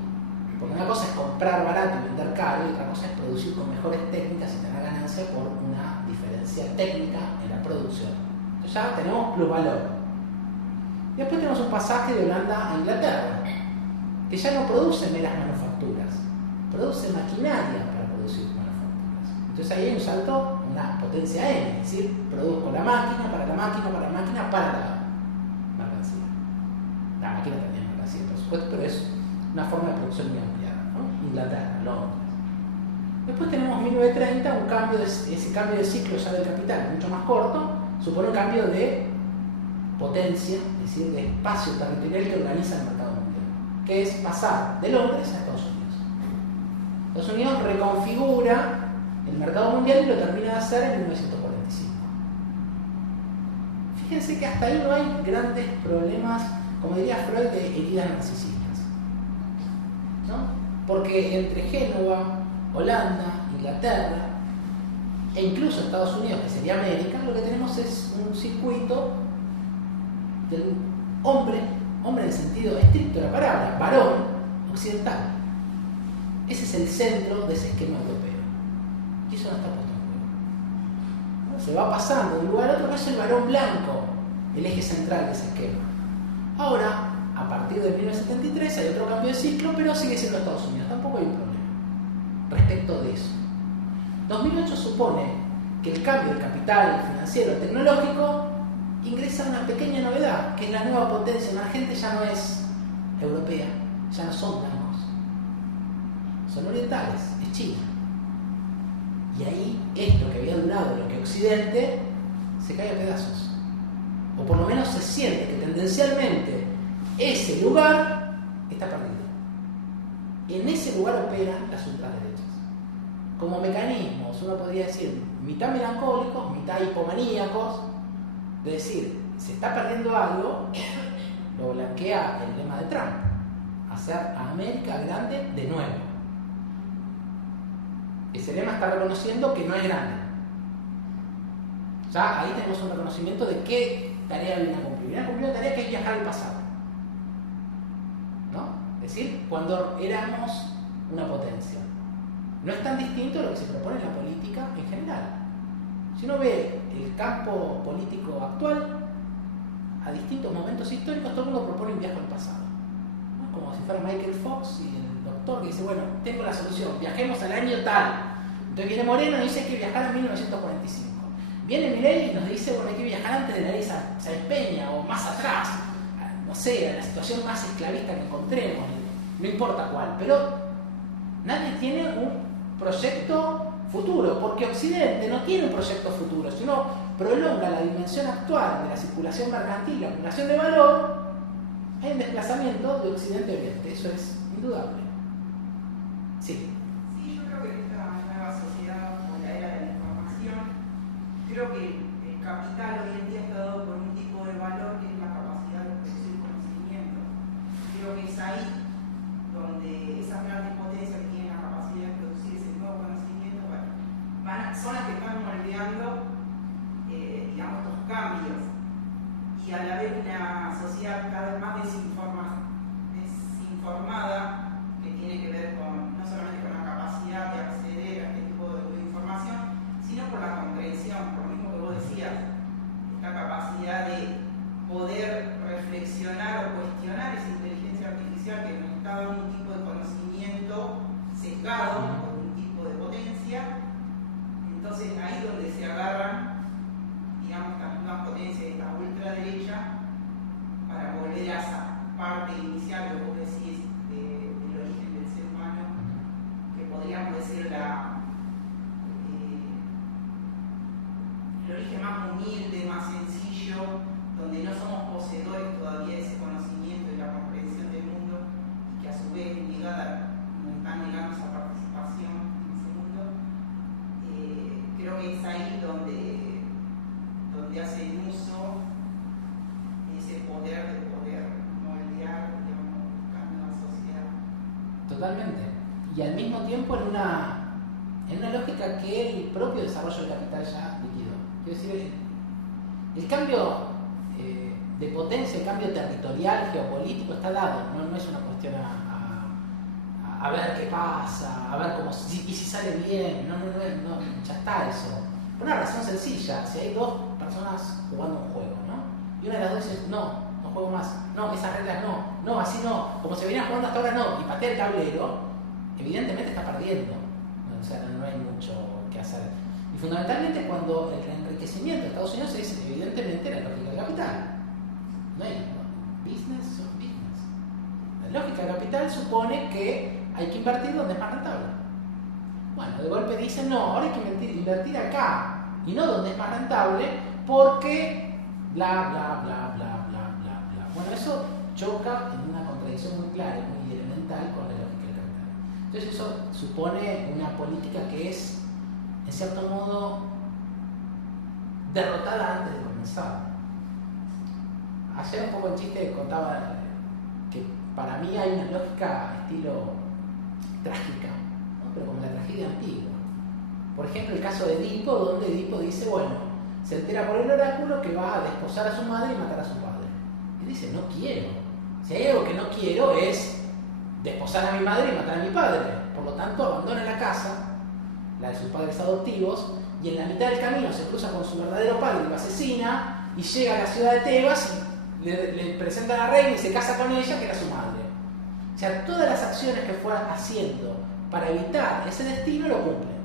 Porque una cosa es comprar barato y vender caro, y otra cosa es producir con mejores técnicas y tener ganancia por una diferencia técnica en la producción. Entonces ya tenemos plusvalor. Y después tenemos un pasaje de Holanda a Inglaterra, que ya no produce meras manufacturas, produce maquinaria para producir manufacturas. Entonces ahí hay un salto, una potencia N, es decir, produzco la máquina, para la máquina, para la máquina, para la mercancía. La máquina también es mercancía, por supuesto, pero es una forma de producción muy ampliada, ¿no? Inglaterra, Londres. Después tenemos 1930, ese cambio de ciclo ya del capital, mucho más corto, supone un cambio de potencia, es decir, de espacio territorial que organiza el mercado mundial, que es pasar de Londres a Estados Unidos. Estados Unidos reconfigura el mercado mundial y lo termina de hacer en 1945. Fíjense que hasta ahí no hay grandes problemas, como diría Freud, de heridas narcisistas, ¿no? Porque entre Génova, Holanda, Inglaterra e incluso Estados Unidos, que sería América, lo que tenemos es un circuito del hombre en el sentido estricto de la palabra, varón occidental. Ese es el centro de ese esquema europeo. Y eso no está puesto en juego, ¿no? Se va pasando de un lugar a otro, no es el varón blanco el eje central de ese esquema. Ahora, a partir de 1973 hay otro cambio de ciclo, pero sigue siendo Estados Unidos. Tampoco hay un problema respecto de eso. 2008 supone que el cambio del capital financiero tecnológico ingresa una pequeña novedad, que es la nueva potencia emergente ya no es europea, ya no son blancos, son orientales, es China. Y ahí esto que había durado, lo que Occidente, se cae a pedazos. O por lo menos se siente que tendencialmente ese lugar está perdido. En ese lugar operan las ultraderechas. Como mecanismos, uno podría decir, mitad melancólicos, mitad hipomaníacos, de decir, se está perdiendo algo, lo blanquea el lema de Trump, hacer a América grande de nuevo. ese lema está reconociendo que no es grande. Ya ahí tenemos un reconocimiento de qué tarea viene a cumplir. Viene a cumplir una tarea que es viajar al pasado, ¿no? Es decir, cuando éramos una potencia. No es tan distinto a lo que se propone en la política en general. Si uno ve el campo político actual, a distintos momentos históricos, todo el mundo propone un viaje al pasado, ¿no? Como si fuera Michael Fox y el doctor que dice, bueno, tengo la solución, viajemos al año tal. Entonces viene Moreno y dice que viajar a 1945. Viene Milei y nos dice, bueno, hay que viajar antes de la ley Sáenz Peña o más atrás, no sé, a la situación más esclavista que encontremos, no importa cuál, pero nadie tiene un proyecto futuro, porque Occidente no tiene un proyecto futuro. Si uno prolonga la dimensión actual de la circulación mercantil, la acumulación de valor, hay un desplazamiento de Occidente a Oriente, eso es indudable. Sí. Sí, yo creo que en esta nueva sociedad, o la era de la información, creo que el capital hoy en día está dado por un tipo de valor que es la capacidad de producir conocimiento. Creo que es ahí donde esas grandes potencias que tienen la capacidad de producir ese nuevo conocimiento, bueno, son las que están moldeando, digamos, estos cambios. Y al haber una sociedad cada vez más desinformada, que tiene que ver con, no solamente con la capacidad de acceder a este tipo de información, sino por la comprensión, por lo mismo que vos decías, esta capacidad de poder reflexionar o cuestionar esa inteligencia artificial que nos está dando un tipo de conocimiento sesgado por un tipo de potencia. Entonces ahí donde se agarran, digamos, las nuevas potencias de la ultraderecha para volver a esa parte inicial que vos decís del origen del ser humano, que podríamos decir el origen más humilde, más sencillo, donde no somos poseedores todavía de ese conocimiento y la comprensión del mundo, y que a su vez nos están negando esa participación en ese mundo. Creo que es ahí donde hacen uso ese poder de poder moldear, digamos, la nueva sociedad. Totalmente. Y al mismo tiempo en una lógica que el propio desarrollo del capital ya liquidó. Quiero decir, el cambio de potencia, el cambio territorial, geopolítico está dado, no es una cuestión a ver qué pasa, a ver cómo, y si sale bien, no, ya está eso. Por una razón sencilla, si hay dos personas jugando un juego, ¿no? Y una de las dos dice, no juego más, no, esas reglas no, así no, como se venía jugando hasta ahora no, y patea el tablero, evidentemente está perdiendo, o sea, no hay mucho que hacer. Y fundamentalmente cuando el enriquecimiento de Estados Unidos es evidentemente la lógica del capital. No hay business son business. La lógica del capital supone que hay que invertir donde es más rentable. Bueno, de golpe dicen, no, ahora hay que invertir acá y no donde es más rentable porque bla, bla, bla, bla, bla, bla, bla. Bueno, eso choca en una contradicción muy clara y muy elemental con la lógica del capital. Entonces eso supone una política que es, en cierto modo, derrotada antes de comenzar. Ayer un poco en chiste contaba que para mí hay una lógica estilo trágica, ¿no? Pero como la tragedia antigua. Por ejemplo, el caso de Edipo, donde Edipo dice, bueno, se entera por el oráculo que va a desposar a su madre y matar a su padre. Y dice, no quiero. Si hay algo que no quiero es desposar a mi madre y matar a mi padre. Por lo tanto, abandona la casa, la de sus padres adoptivos, y en la mitad del camino se cruza con su verdadero padre y lo asesina, y llega a la ciudad de Tebas y le presenta a la reina y se casa con ella, que era su madre. O sea, todas las acciones que fue haciendo para evitar ese destino lo cumplen.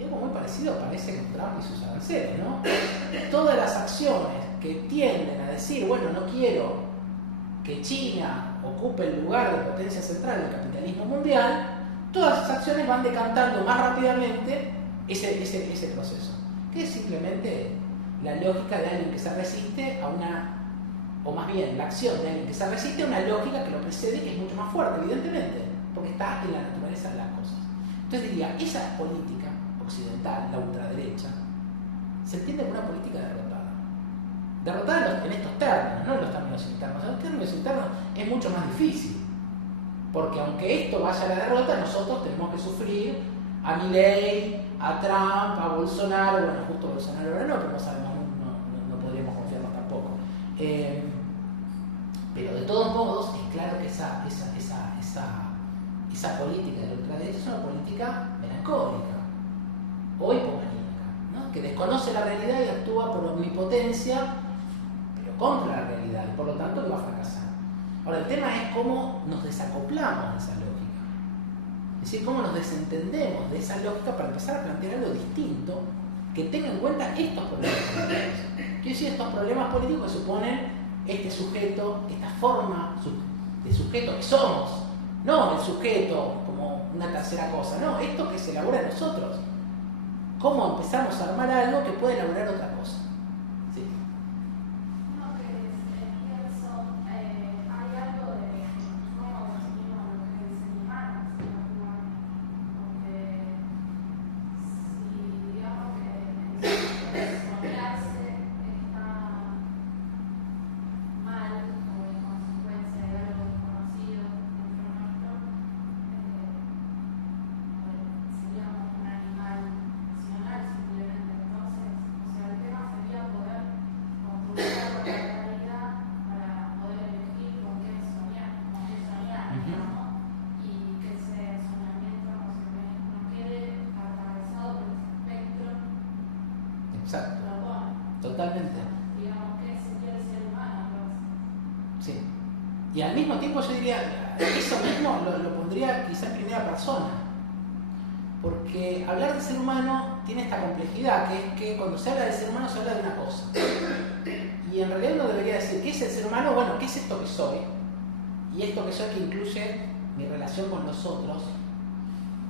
Y algo muy parecido parece con Trump y sus aranceles, ¿no? Todas las acciones que tienden a decir, bueno, no quiero que China ocupe el lugar de potencia central del capitalismo mundial, todas esas acciones van decantando más rápidamente ese proceso, que es simplemente la lógica de alguien que se resiste a una, o más bien la acción de alguien que se resiste a una lógica que lo precede, que es mucho más fuerte, evidentemente, porque está en la naturaleza de las cosas. Entonces diría, esa política occidental, la ultraderecha, se entiende como una política derrotada. Derrotada en estos términos, no en los términos internos. En los términos internos es mucho más difícil, porque aunque esto vaya a la derrota, nosotros tenemos que sufrir a Milei, a Trump, a Bolsonaro, bueno, justo Bolsonaro ahora no, pero no sabemos, no podríamos confiarnos tampoco. Pero de todos modos, es claro que esa política de la ultraderecha es una política melancólica o hipomaníaca, ¿no? Que desconoce la realidad y actúa por omnipotencia, pero contra la realidad, y por lo tanto que va a fracasar. Ahora, el tema es cómo nos desacoplamos de esa lógica. Es decir, cómo nos desentendemos de esa lógica para empezar a plantear algo distinto que tenga en cuenta estos problemas políticos. Quiero decir, estos problemas políticos que suponen este sujeto, esta forma de sujeto que somos, no el sujeto como una tercera cosa, no, esto que se elabora en nosotros. Cómo empezamos a armar algo que puede elaborar otra cosa. ¿Sí? No, que pienso, hay algo de cómo conseguimos lo que es el humano, porque si digamos que soñarse está mal o en consecuencia de algo desconocido dentro nuestro, seríamos un animal racional simplemente. Entonces, o sea, el tema sería poder construir algo de la realidad para poder elegir con qué soñar, digamos, y que ese soñamiento no quede atravesado por ese espectro. Exacto, Propone, totalmente. digamos, que sería el ser humano, entonces. Sí. Y al mismo tiempo yo diría, eso mismo lo pondría quizá en primera persona. Porque hablar de ser humano tiene esta complejidad, que es que cuando se habla de ser humano se habla de una cosa. Y en realidad uno debería decir, ¿qué es el ser humano? Bueno, ¿qué es esto que soy? Y esto que soy que incluye mi relación con los otros.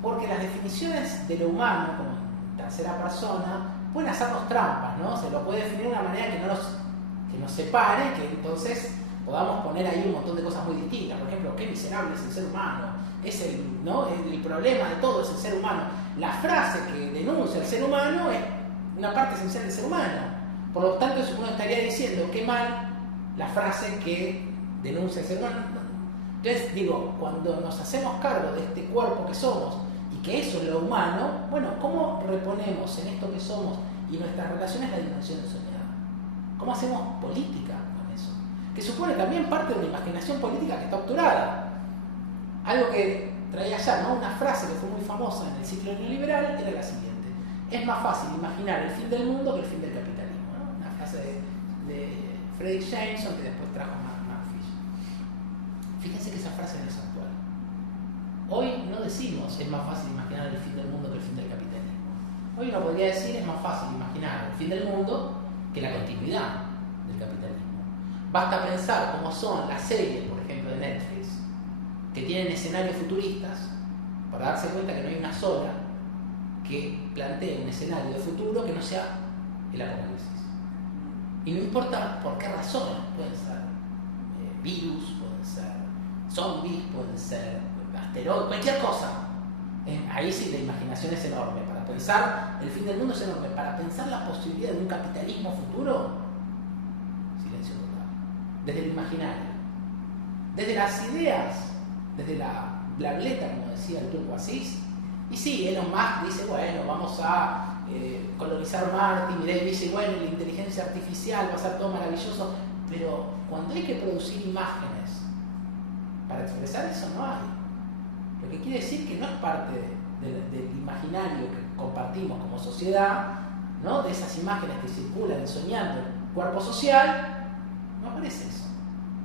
Porque las definiciones de lo humano, como en tercera persona, pueden hacernos trampas, ¿no? Se lo puede definir de una manera que nos separe, que entonces podamos poner ahí un montón de cosas muy distintas. Por ejemplo, qué miserable es el ser humano. Es el problema de todo es el ser humano. La frase que denuncia el ser humano es una parte esencial del ser humano. Por lo tanto, uno estaría diciendo qué mal la frase que denuncia el ser humano. Entonces, digo, cuando nos hacemos cargo de este cuerpo que somos y que eso es lo humano, bueno, ¿cómo reponemos en esto que somos y nuestras relaciones la dimensión soñada? ¿Cómo hacemos política con eso? Que supone también parte de una imaginación política que está obturada. Algo que traía ya, ¿no? Una frase que fue muy famosa en el ciclo neoliberal era la siguiente: es más fácil imaginar el fin del mundo que el fin del capitalismo, ¿no? Una frase de Frederick Jameson que después trajo Mark Fisher. Fíjense que esa frase no es actual. Hoy no decimos es más fácil imaginar el fin del mundo que el fin del capitalismo. Hoy uno podría decir es más fácil imaginar el fin del mundo que la continuidad del capitalismo. Basta pensar cómo son las series, por ejemplo, de Netflix, que tienen escenarios futuristas, para darse cuenta que no hay una sola que plantee un escenario de futuro que no sea el apocalipsis. Y no importa por qué razones, pueden ser virus, pueden ser zombies, pueden ser asteroides, cualquier cosa. Ahí sí la imaginación es enorme. Para pensar el fin del mundo es enorme. Para pensar la posibilidad de un capitalismo futuro, silencio total. Desde lo imaginario, desde las ideas, desde la blableta, como decía el turco Asís. Y sí, Elon Musk dice, bueno, vamos a colonizar Marte, y Milei dice, bueno, la inteligencia artificial va a ser todo maravilloso, pero cuando hay que producir imágenes para expresar eso no hay. Lo que quiere decir que no es parte del imaginario que compartimos como sociedad, ¿no? De esas imágenes que circulan soñando el cuerpo social, no aparece eso.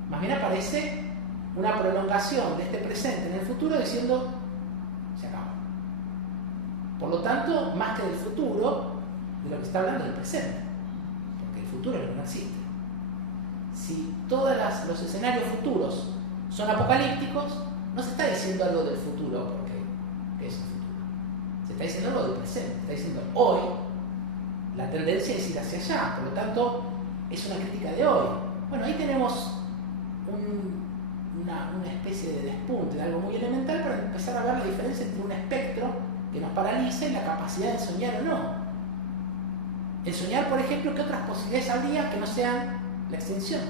Más bien aparece una prolongación de este presente en el futuro diciendo se acaba. Por lo tanto, más que del futuro, de lo que está hablando del presente, porque el futuro es lo que no existe. Si todos los escenarios futuros son apocalípticos, no se está diciendo algo del futuro, porque ¿qué es el futuro? Se está diciendo algo del presente, se está diciendo hoy la tendencia es ir hacia allá, por lo tanto es una crítica de hoy. Bueno, ahí tenemos una especie de despunte de algo muy elemental para empezar a ver la diferencia entre un espectro que nos paraliza y la capacidad de soñar o no. El soñar, por ejemplo, ¿qué otras posibilidades habría que no sean la extinción?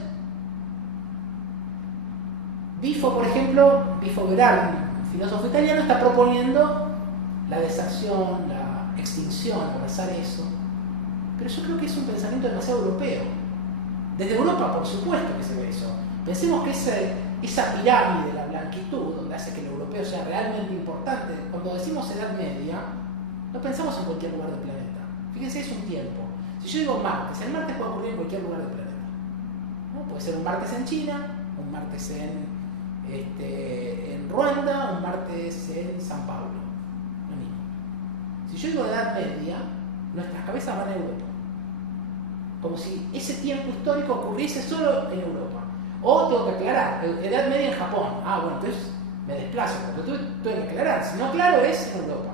Bifo, por ejemplo, Bifo Berardi, un filósofo italiano, está proponiendo la deserción, la extinción, abrazar eso. Pero yo creo que es un pensamiento demasiado europeo. Desde Europa, por supuesto que se ve eso. Pensemos que esa pirámide de la blanquitud, donde hace que el europeo sea realmente importante, cuando decimos Edad Media, no pensamos en cualquier lugar del planeta. Fíjense, es un tiempo. Si yo digo martes, el martes puede ocurrir en cualquier lugar del planeta, ¿no? Puede ser un martes en China, un martes en Ruanda, un martes en San Pablo. Lo mismo. Si yo digo Edad Media, nuestras cabezas van a Europa. Como si ese tiempo histórico ocurriese solo en Europa. O tengo que aclarar, Edad Media en Japón. Ah, bueno, entonces me desplazo, porque tengo que aclarar. Si no, claro, es en Europa.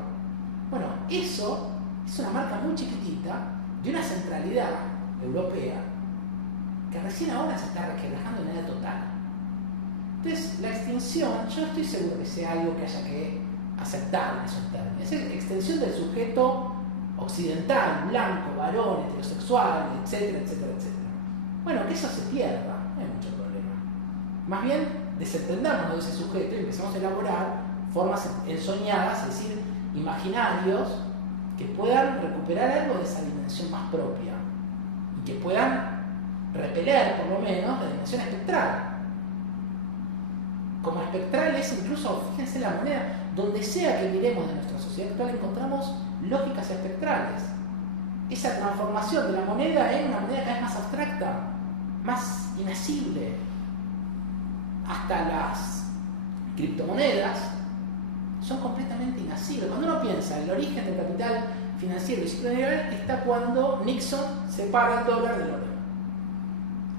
Bueno, eso es una marca muy chiquitita de una centralidad europea que recién ahora se está resquebrajando de manera total. Entonces, la extinción, yo no estoy seguro que sea algo que haya que aceptar en esos términos. Es extensión del sujeto occidental, blanco, varón, heterosexual, etcétera, etcétera, etcétera. Bueno, que eso se pierda, no hay mucho problema. Más bien, desentendamos de ese sujeto y empezamos a elaborar formas ensoñadas, es decir, imaginarios que puedan recuperar algo de esa dimensión más propia y que puedan repeler, por lo menos, la dimensión espectral. Como espectral es incluso, fíjense la moneda, donde sea que miremos de nuestra sociedad actual encontramos lógicas espectrales. Esa transformación de la moneda en una moneda cada vez más abstracta, más inasible. Hasta las criptomonedas son completamente inasibles. Cuando uno piensa en el origen del capital financiero y ciclo neoliberal, está cuando Nixon separa el dólar del oro.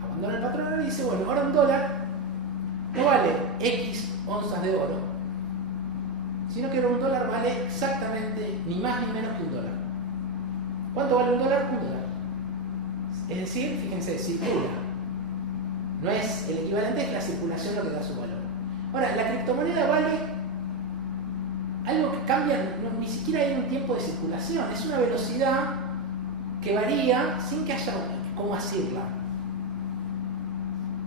Abandona el patrón y dice, bueno, ahora un dólar no vale X onzas de oro, sino que un dólar vale exactamente ni más ni menos que un dólar. ¿Cuánto vale un dólar? Un dólar. Es decir, fíjense, circula. No es el equivalente, es la circulación lo que da su valor. Ahora, la criptomoneda vale algo que cambia, ni siquiera hay un tiempo de circulación, es una velocidad que varía sin que haya cómo asirla.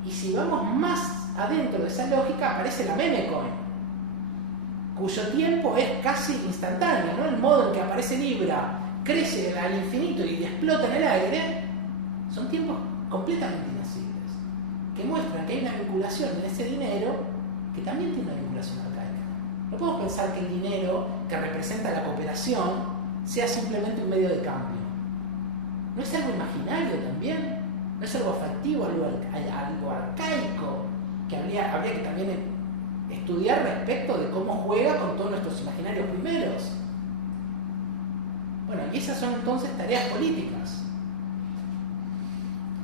Y si vamos más adentro de esa lógica, aparece la meme coin, cuyo tiempo es casi instantáneo, ¿no? El modo en que aparece Libra, crece al infinito y explota en el aire, son tiempos completamente inasibles, que muestran que hay una vinculación en ese dinero que también tiene una vinculación arcaica. No podemos pensar que el dinero que representa la cooperación sea simplemente un medio de cambio. ¿No es algo imaginario también? ¿No es algo afectivo, algo arcaico? Que habría que también estudiar respecto de cómo juega con todos nuestros imaginarios primeros. Bueno, y esas son entonces tareas políticas.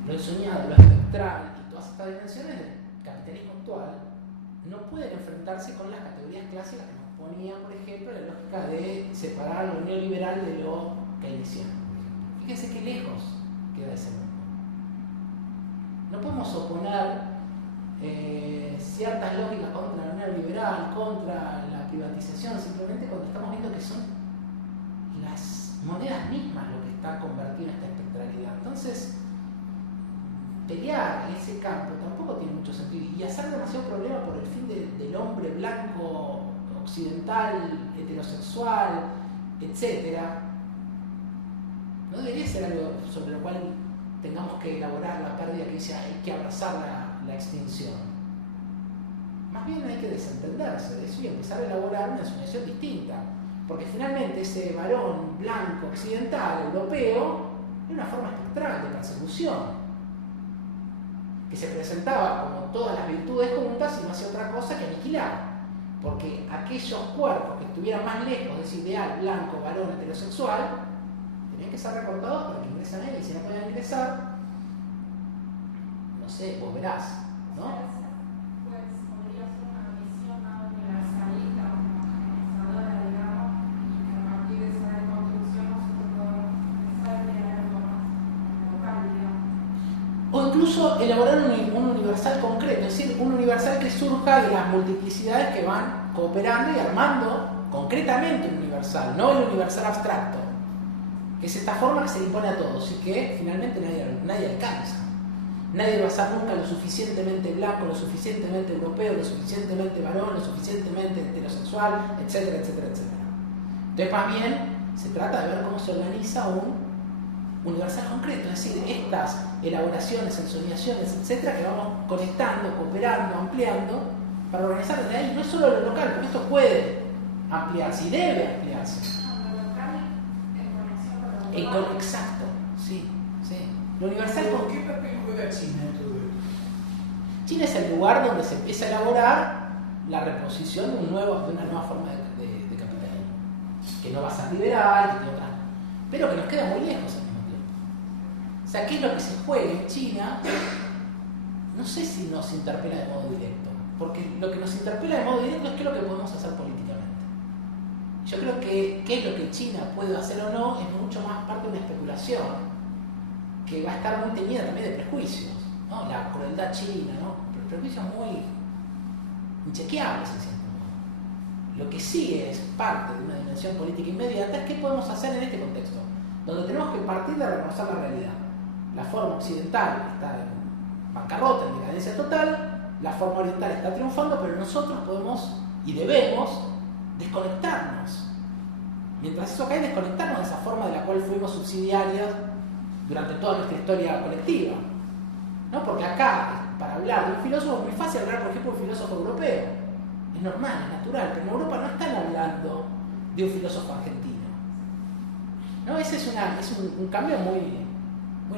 Lo ensoñado, lo espectral y todas estas dimensiones del capitalismo actual no pueden enfrentarse con las categorías clásicas que nos ponían, por ejemplo, la lógica de separar lo neoliberal de lo keynesiano. Fíjense qué lejos queda ese mundo. No podemos oponer ciertas lógicas contra la neoliberal, contra la privatización, simplemente cuando estamos viendo que son las monedas mismas lo que está convertido en esta espectralidad. Entonces, pelear en ese campo tampoco tiene mucho sentido y hacer demasiado problema por el fin del hombre blanco, occidental, heterosexual, etc. No debería ser algo sobre lo cual tengamos que elaborar la pérdida que dice hay que abrazar la extinción. Más bien hay que desentenderse de eso y empezar a elaborar una asociación distinta, porque finalmente ese varón blanco occidental europeo es una forma espectral de persecución que se presentaba como todas las virtudes juntas y no hacía otra cosa que aniquilar, porque aquellos cuerpos que estuvieran más lejos de ese ideal blanco, varón, heterosexual tenían que ser recortados para que ingresen ahí, y si no podían ingresar, no sé, vos verás, ¿no? Pues podría ser una visión más universalista, homogeneizadora, digamos, y que a partir de esa deconstrucción nosotros podemos empezar a crear algo más local, digamos. O incluso elaborar un universal concreto, es decir, un universal que surja de las multiplicidades que van cooperando y armando concretamente un universal, no el universal abstracto, que es esta forma que se le impone a todos y que finalmente nadie alcanza. Nadie va a ser nunca lo suficientemente blanco, lo suficientemente europeo, lo suficientemente varón, lo suficientemente heterosexual, etcétera, etcétera, etcétera. Entonces, más bien, se trata de ver cómo se organiza un universal concreto, es decir, estas elaboraciones, ensoñaciones, etcétera, que vamos conectando, cooperando, ampliando, para organizar desde ahí, no solo lo local, porque esto puede ampliarse y debe ampliarse. Lo local en conexión con lo global. Exacto, sí, sí. Lo universal Pero, con... ¿qué papel juega China en todo esto? China es el lugar donde se empieza a elaborar la reposición de una nueva forma de capitalismo, que no va a ser liberal, que tiene otra, pero que nos queda muy lejos al mismo tiempo. O sea, ¿qué es lo que se juega en China? No sé si nos interpela de modo directo, porque lo que nos interpela de modo directo es qué es lo que podemos hacer políticamente. Yo creo que qué es lo que China puede hacer o no es mucho más parte de una especulación que va a estar muy teñida también de prejuicios, ¿no? La crueldad china, ¿no? Prejuicios muy inchequeables en cierto modo. Lo que sí es parte de una dimensión política inmediata es qué podemos hacer en este contexto, donde tenemos que partir de reconocer la realidad. La forma occidental está en bancarrota, en decadencia total, la forma oriental está triunfando, pero nosotros podemos y debemos desconectarnos. Mientras eso cae, desconectarnos de esa forma de la cual fuimos subsidiarios durante toda nuestra historia colectiva, ¿no? Porque acá, para hablar de un filósofo, es muy fácil hablar, por ejemplo, de un filósofo europeo. Es normal, es natural, pero en Europa no están hablando de un filósofo argentino, ¿no? Ese es un cambio muy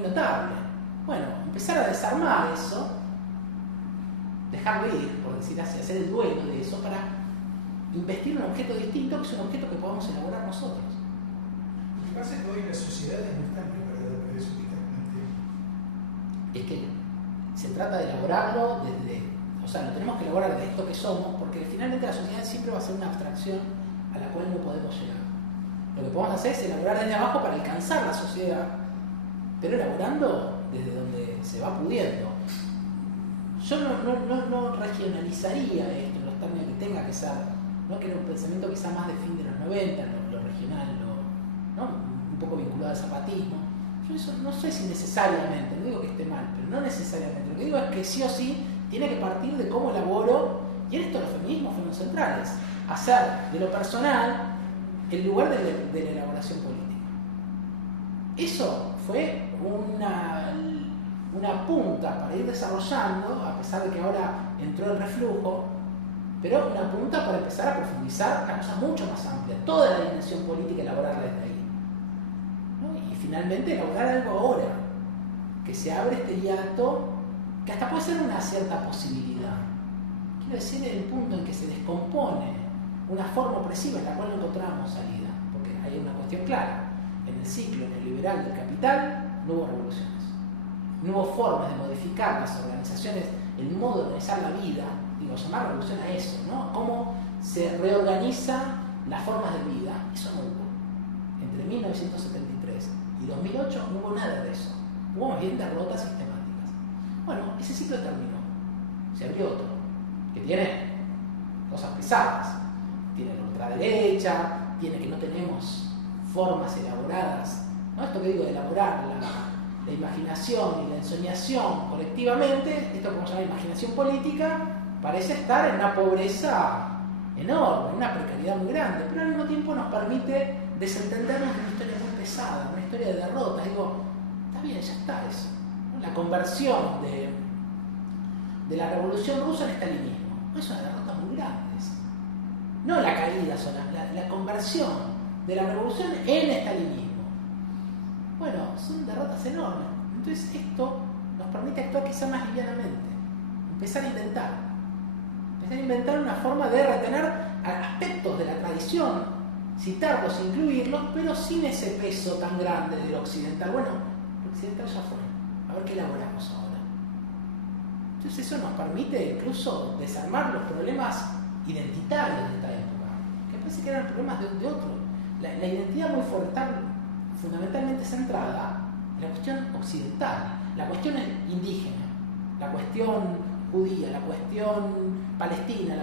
notable. Bueno, empezar a desarmar eso, dejarlo ir, por decir así, hacer el duelo de eso para investir un objeto distinto, que es un objeto que podamos elaborar nosotros. Lo que pasa es que hoy las sociedades no están preparadas para eso que estás planteando. Es que se trata de elaborarlo o sea, lo tenemos que elaborar de esto que somos, porque finalmente la sociedad siempre va a ser una abstracción a la cual no podemos llegar. Lo que podemos hacer es elaborar desde abajo para alcanzar la sociedad, pero elaborando desde donde se va pudiendo. Yo no regionalizaría esto en los términos que tenga que ser, no que era un pensamiento quizá más de fin de los 90, lo regional, ¿no? Un poco vinculado al zapatismo. Yo eso no sé si necesariamente, no digo que esté mal, pero no necesariamente. Lo que digo es que sí o sí tiene que partir de cómo elaboro, y en esto los feminismos fueron centrales, hacer de lo personal el lugar de la elaboración política. Eso fue una punta para ir desarrollando, a pesar de que ahora entró el reflujo, pero una punta para empezar a profundizar a cosas mucho más amplias, toda la dimensión política elaborarla desde ahí, ¿no? Y finalmente elaborar algo ahora, que se abre este hiato, que hasta puede ser una cierta posibilidad. Quiero decir, el punto en que se descompone una forma opresiva en la cual no encontramos salida, porque hay una cuestión clara: en el ciclo neoliberal del capital no hubo revoluciones, no hubo formas de modificar las organizaciones, el modo de organizar la vida, digo, llamar revolución a eso, ¿no? Cómo se reorganizan las formas de vida, eso no hubo. Entre 1973 y 2008 no hubo nada de eso, hubo más bien derrotas sistemáticas. Bueno, ese ciclo terminó, se abrió otro, que tiene cosas pesadas, tiene la ultraderecha, tiene que no tenemos formas elaboradas, ¿no? Esto que digo de elaborar la imaginación y la ensoñación colectivamente, esto como se llama imaginación política, parece estar en una pobreza enorme, en una precariedad muy grande, pero al mismo tiempo nos permite desentendernos de una historia muy pesada, una historia de derrotas. Digo, está bien, ya está eso, ¿no? La conversión de la revolución rusa en estalinismo es una derrota muy grande, no la caída sola, la conversión de la revolución en estalinismo. Bueno, son derrotas enormes. Entonces esto nos permite actuar quizá más livianamente, empezar a inventar una forma de retener aspectos de la tradición, citarlos, incluirlos, pero sin ese peso tan grande del occidental. Bueno, lo occidental ya fue, a ver qué elaboramos ahora. Entonces eso nos permite incluso desarmar los problemas identitarios de esta época, que parece que eran problemas de otro. La identidad muy fundamentalmente centrada en la cuestión occidental, la cuestión indígena, la cuestión judía, la cuestión palestina,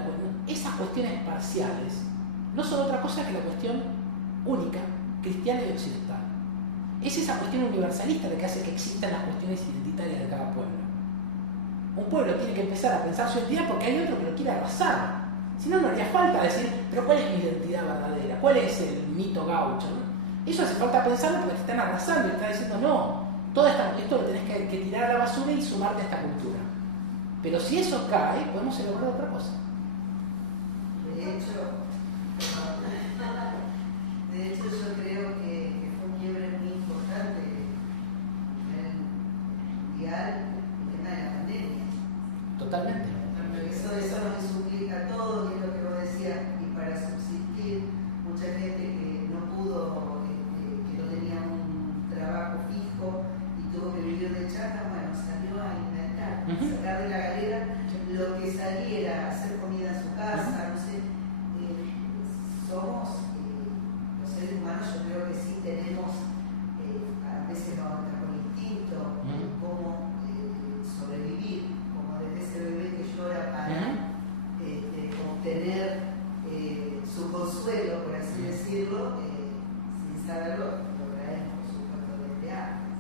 esas cuestiones parciales no son otra cosa que la cuestión única, cristiana y occidental. Es esa cuestión universalista la que hace que existan las cuestiones identitarias de cada pueblo. Un pueblo tiene que empezar a pensar su identidad porque hay otro que lo quiere arrasar. Si no, no haría falta decir, pero ¿cuál es mi identidad verdadera? ¿Cuál es el mito gaucho? ¿No? Eso hace falta pensarlo porque te están arrasando y te están diciendo, no, esto lo tenés que tirar a la basura y sumarte a esta cultura. Pero si eso cae, podemos elaborar otra cosa. De hecho yo creo que fue un quiebre muy importante en mundial el tema de la pandemia. Totalmente. Eso nos implica todo, que es lo que vos decías, y para subsistir, mucha gente que no pudo, que no tenía un trabajo fijo y tuvo que vivir de chata, bueno, salió a inventar, sacar de la galera lo que saliera, hacer comida en su casa, no sé. Somos los seres humanos, yo creo que sí tenemos, a veces vamos a entrar con instinto, cómo sobrevivir, como desde ese bebé que llora para obtener su consuelo, por así decirlo, sin saberlo, lo traemos, por supuesto, desde antes.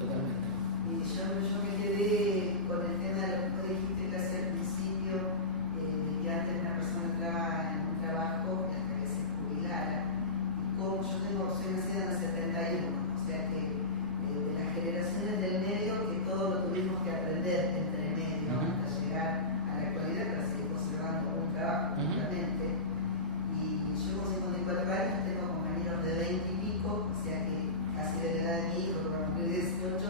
Totalmente. Y yo me quedé con el tema de lo que vos dijiste casi al principio, de que antes una persona entraba en un trabajo y hasta que se jubilara. Y como yo soy nacida en el 71, o sea que de las generaciones del medio que todo lo tuvimos que aprender entre medio hasta llegar a la actualidad para seguir conservando un trabajo justamente. Y yo con 54 años tengo compañeros de 20 y pico, o sea que casi de la edad de mi hijo, que va a cumplir 18,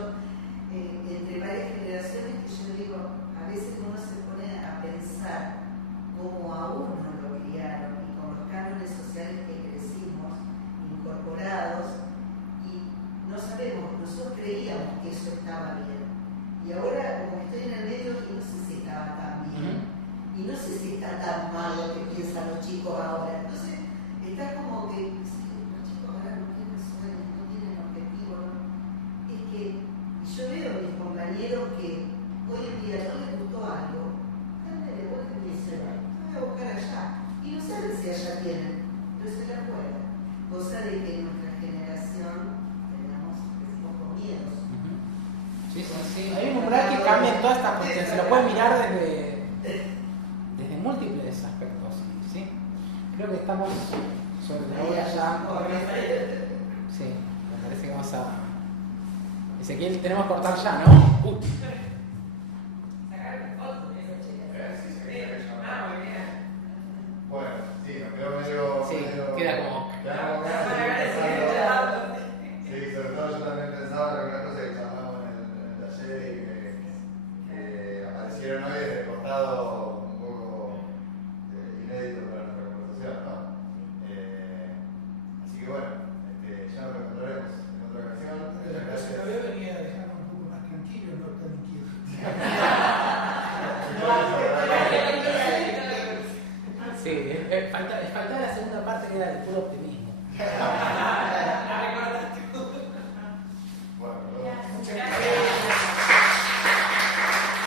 entre varias generaciones que yo digo, a veces uno se pone a pensar cómo a uno lo criaron y con los cánones sociales que crecimos, incorporados, y no sabemos, nosotros creíamos que eso estaba bien. Y ahora, como estoy en el medio, y no sé si estaba tan bien, y no sé si está tan mal lo que piensan los chicos ahora. Entonces, está como que sí, los chicos ahora no tienen sueños, no tienen objetivo, ¿no? Es que yo veo a mis compañeros que hoy en día no les gustó algo, de vuelta y dicen, voy a buscar allá. Y no saben si allá tienen, pero se la juegan. Cosa de que en nuestra generación crecimos con miedos. Sí, sí, sí. Hay un umbral que cambia toda esta cuestión, se lo puede mirar desde múltiples aspectos. ¿Sí? Creo que estamos sobre la hora ya. Sí, me parece que vamos a... Ezequiel, tenemos que cortar ya, ¿no? Bueno, sí, nos quedó medio... Sí, medio, queda como... Sí, sobre todo yo también pensaba en algunas cosas que charlamos en el taller y que aparecieron hoy desde el costado un poco inédito para nuestra conversación, ¿no? Así que bueno, ya nos encontraremos en otra ocasión. La próxima vez venía a dejarnos un poco más tranquilo, no tan inquieto. Sí, faltaba la segunda parte que era el puro optimismo.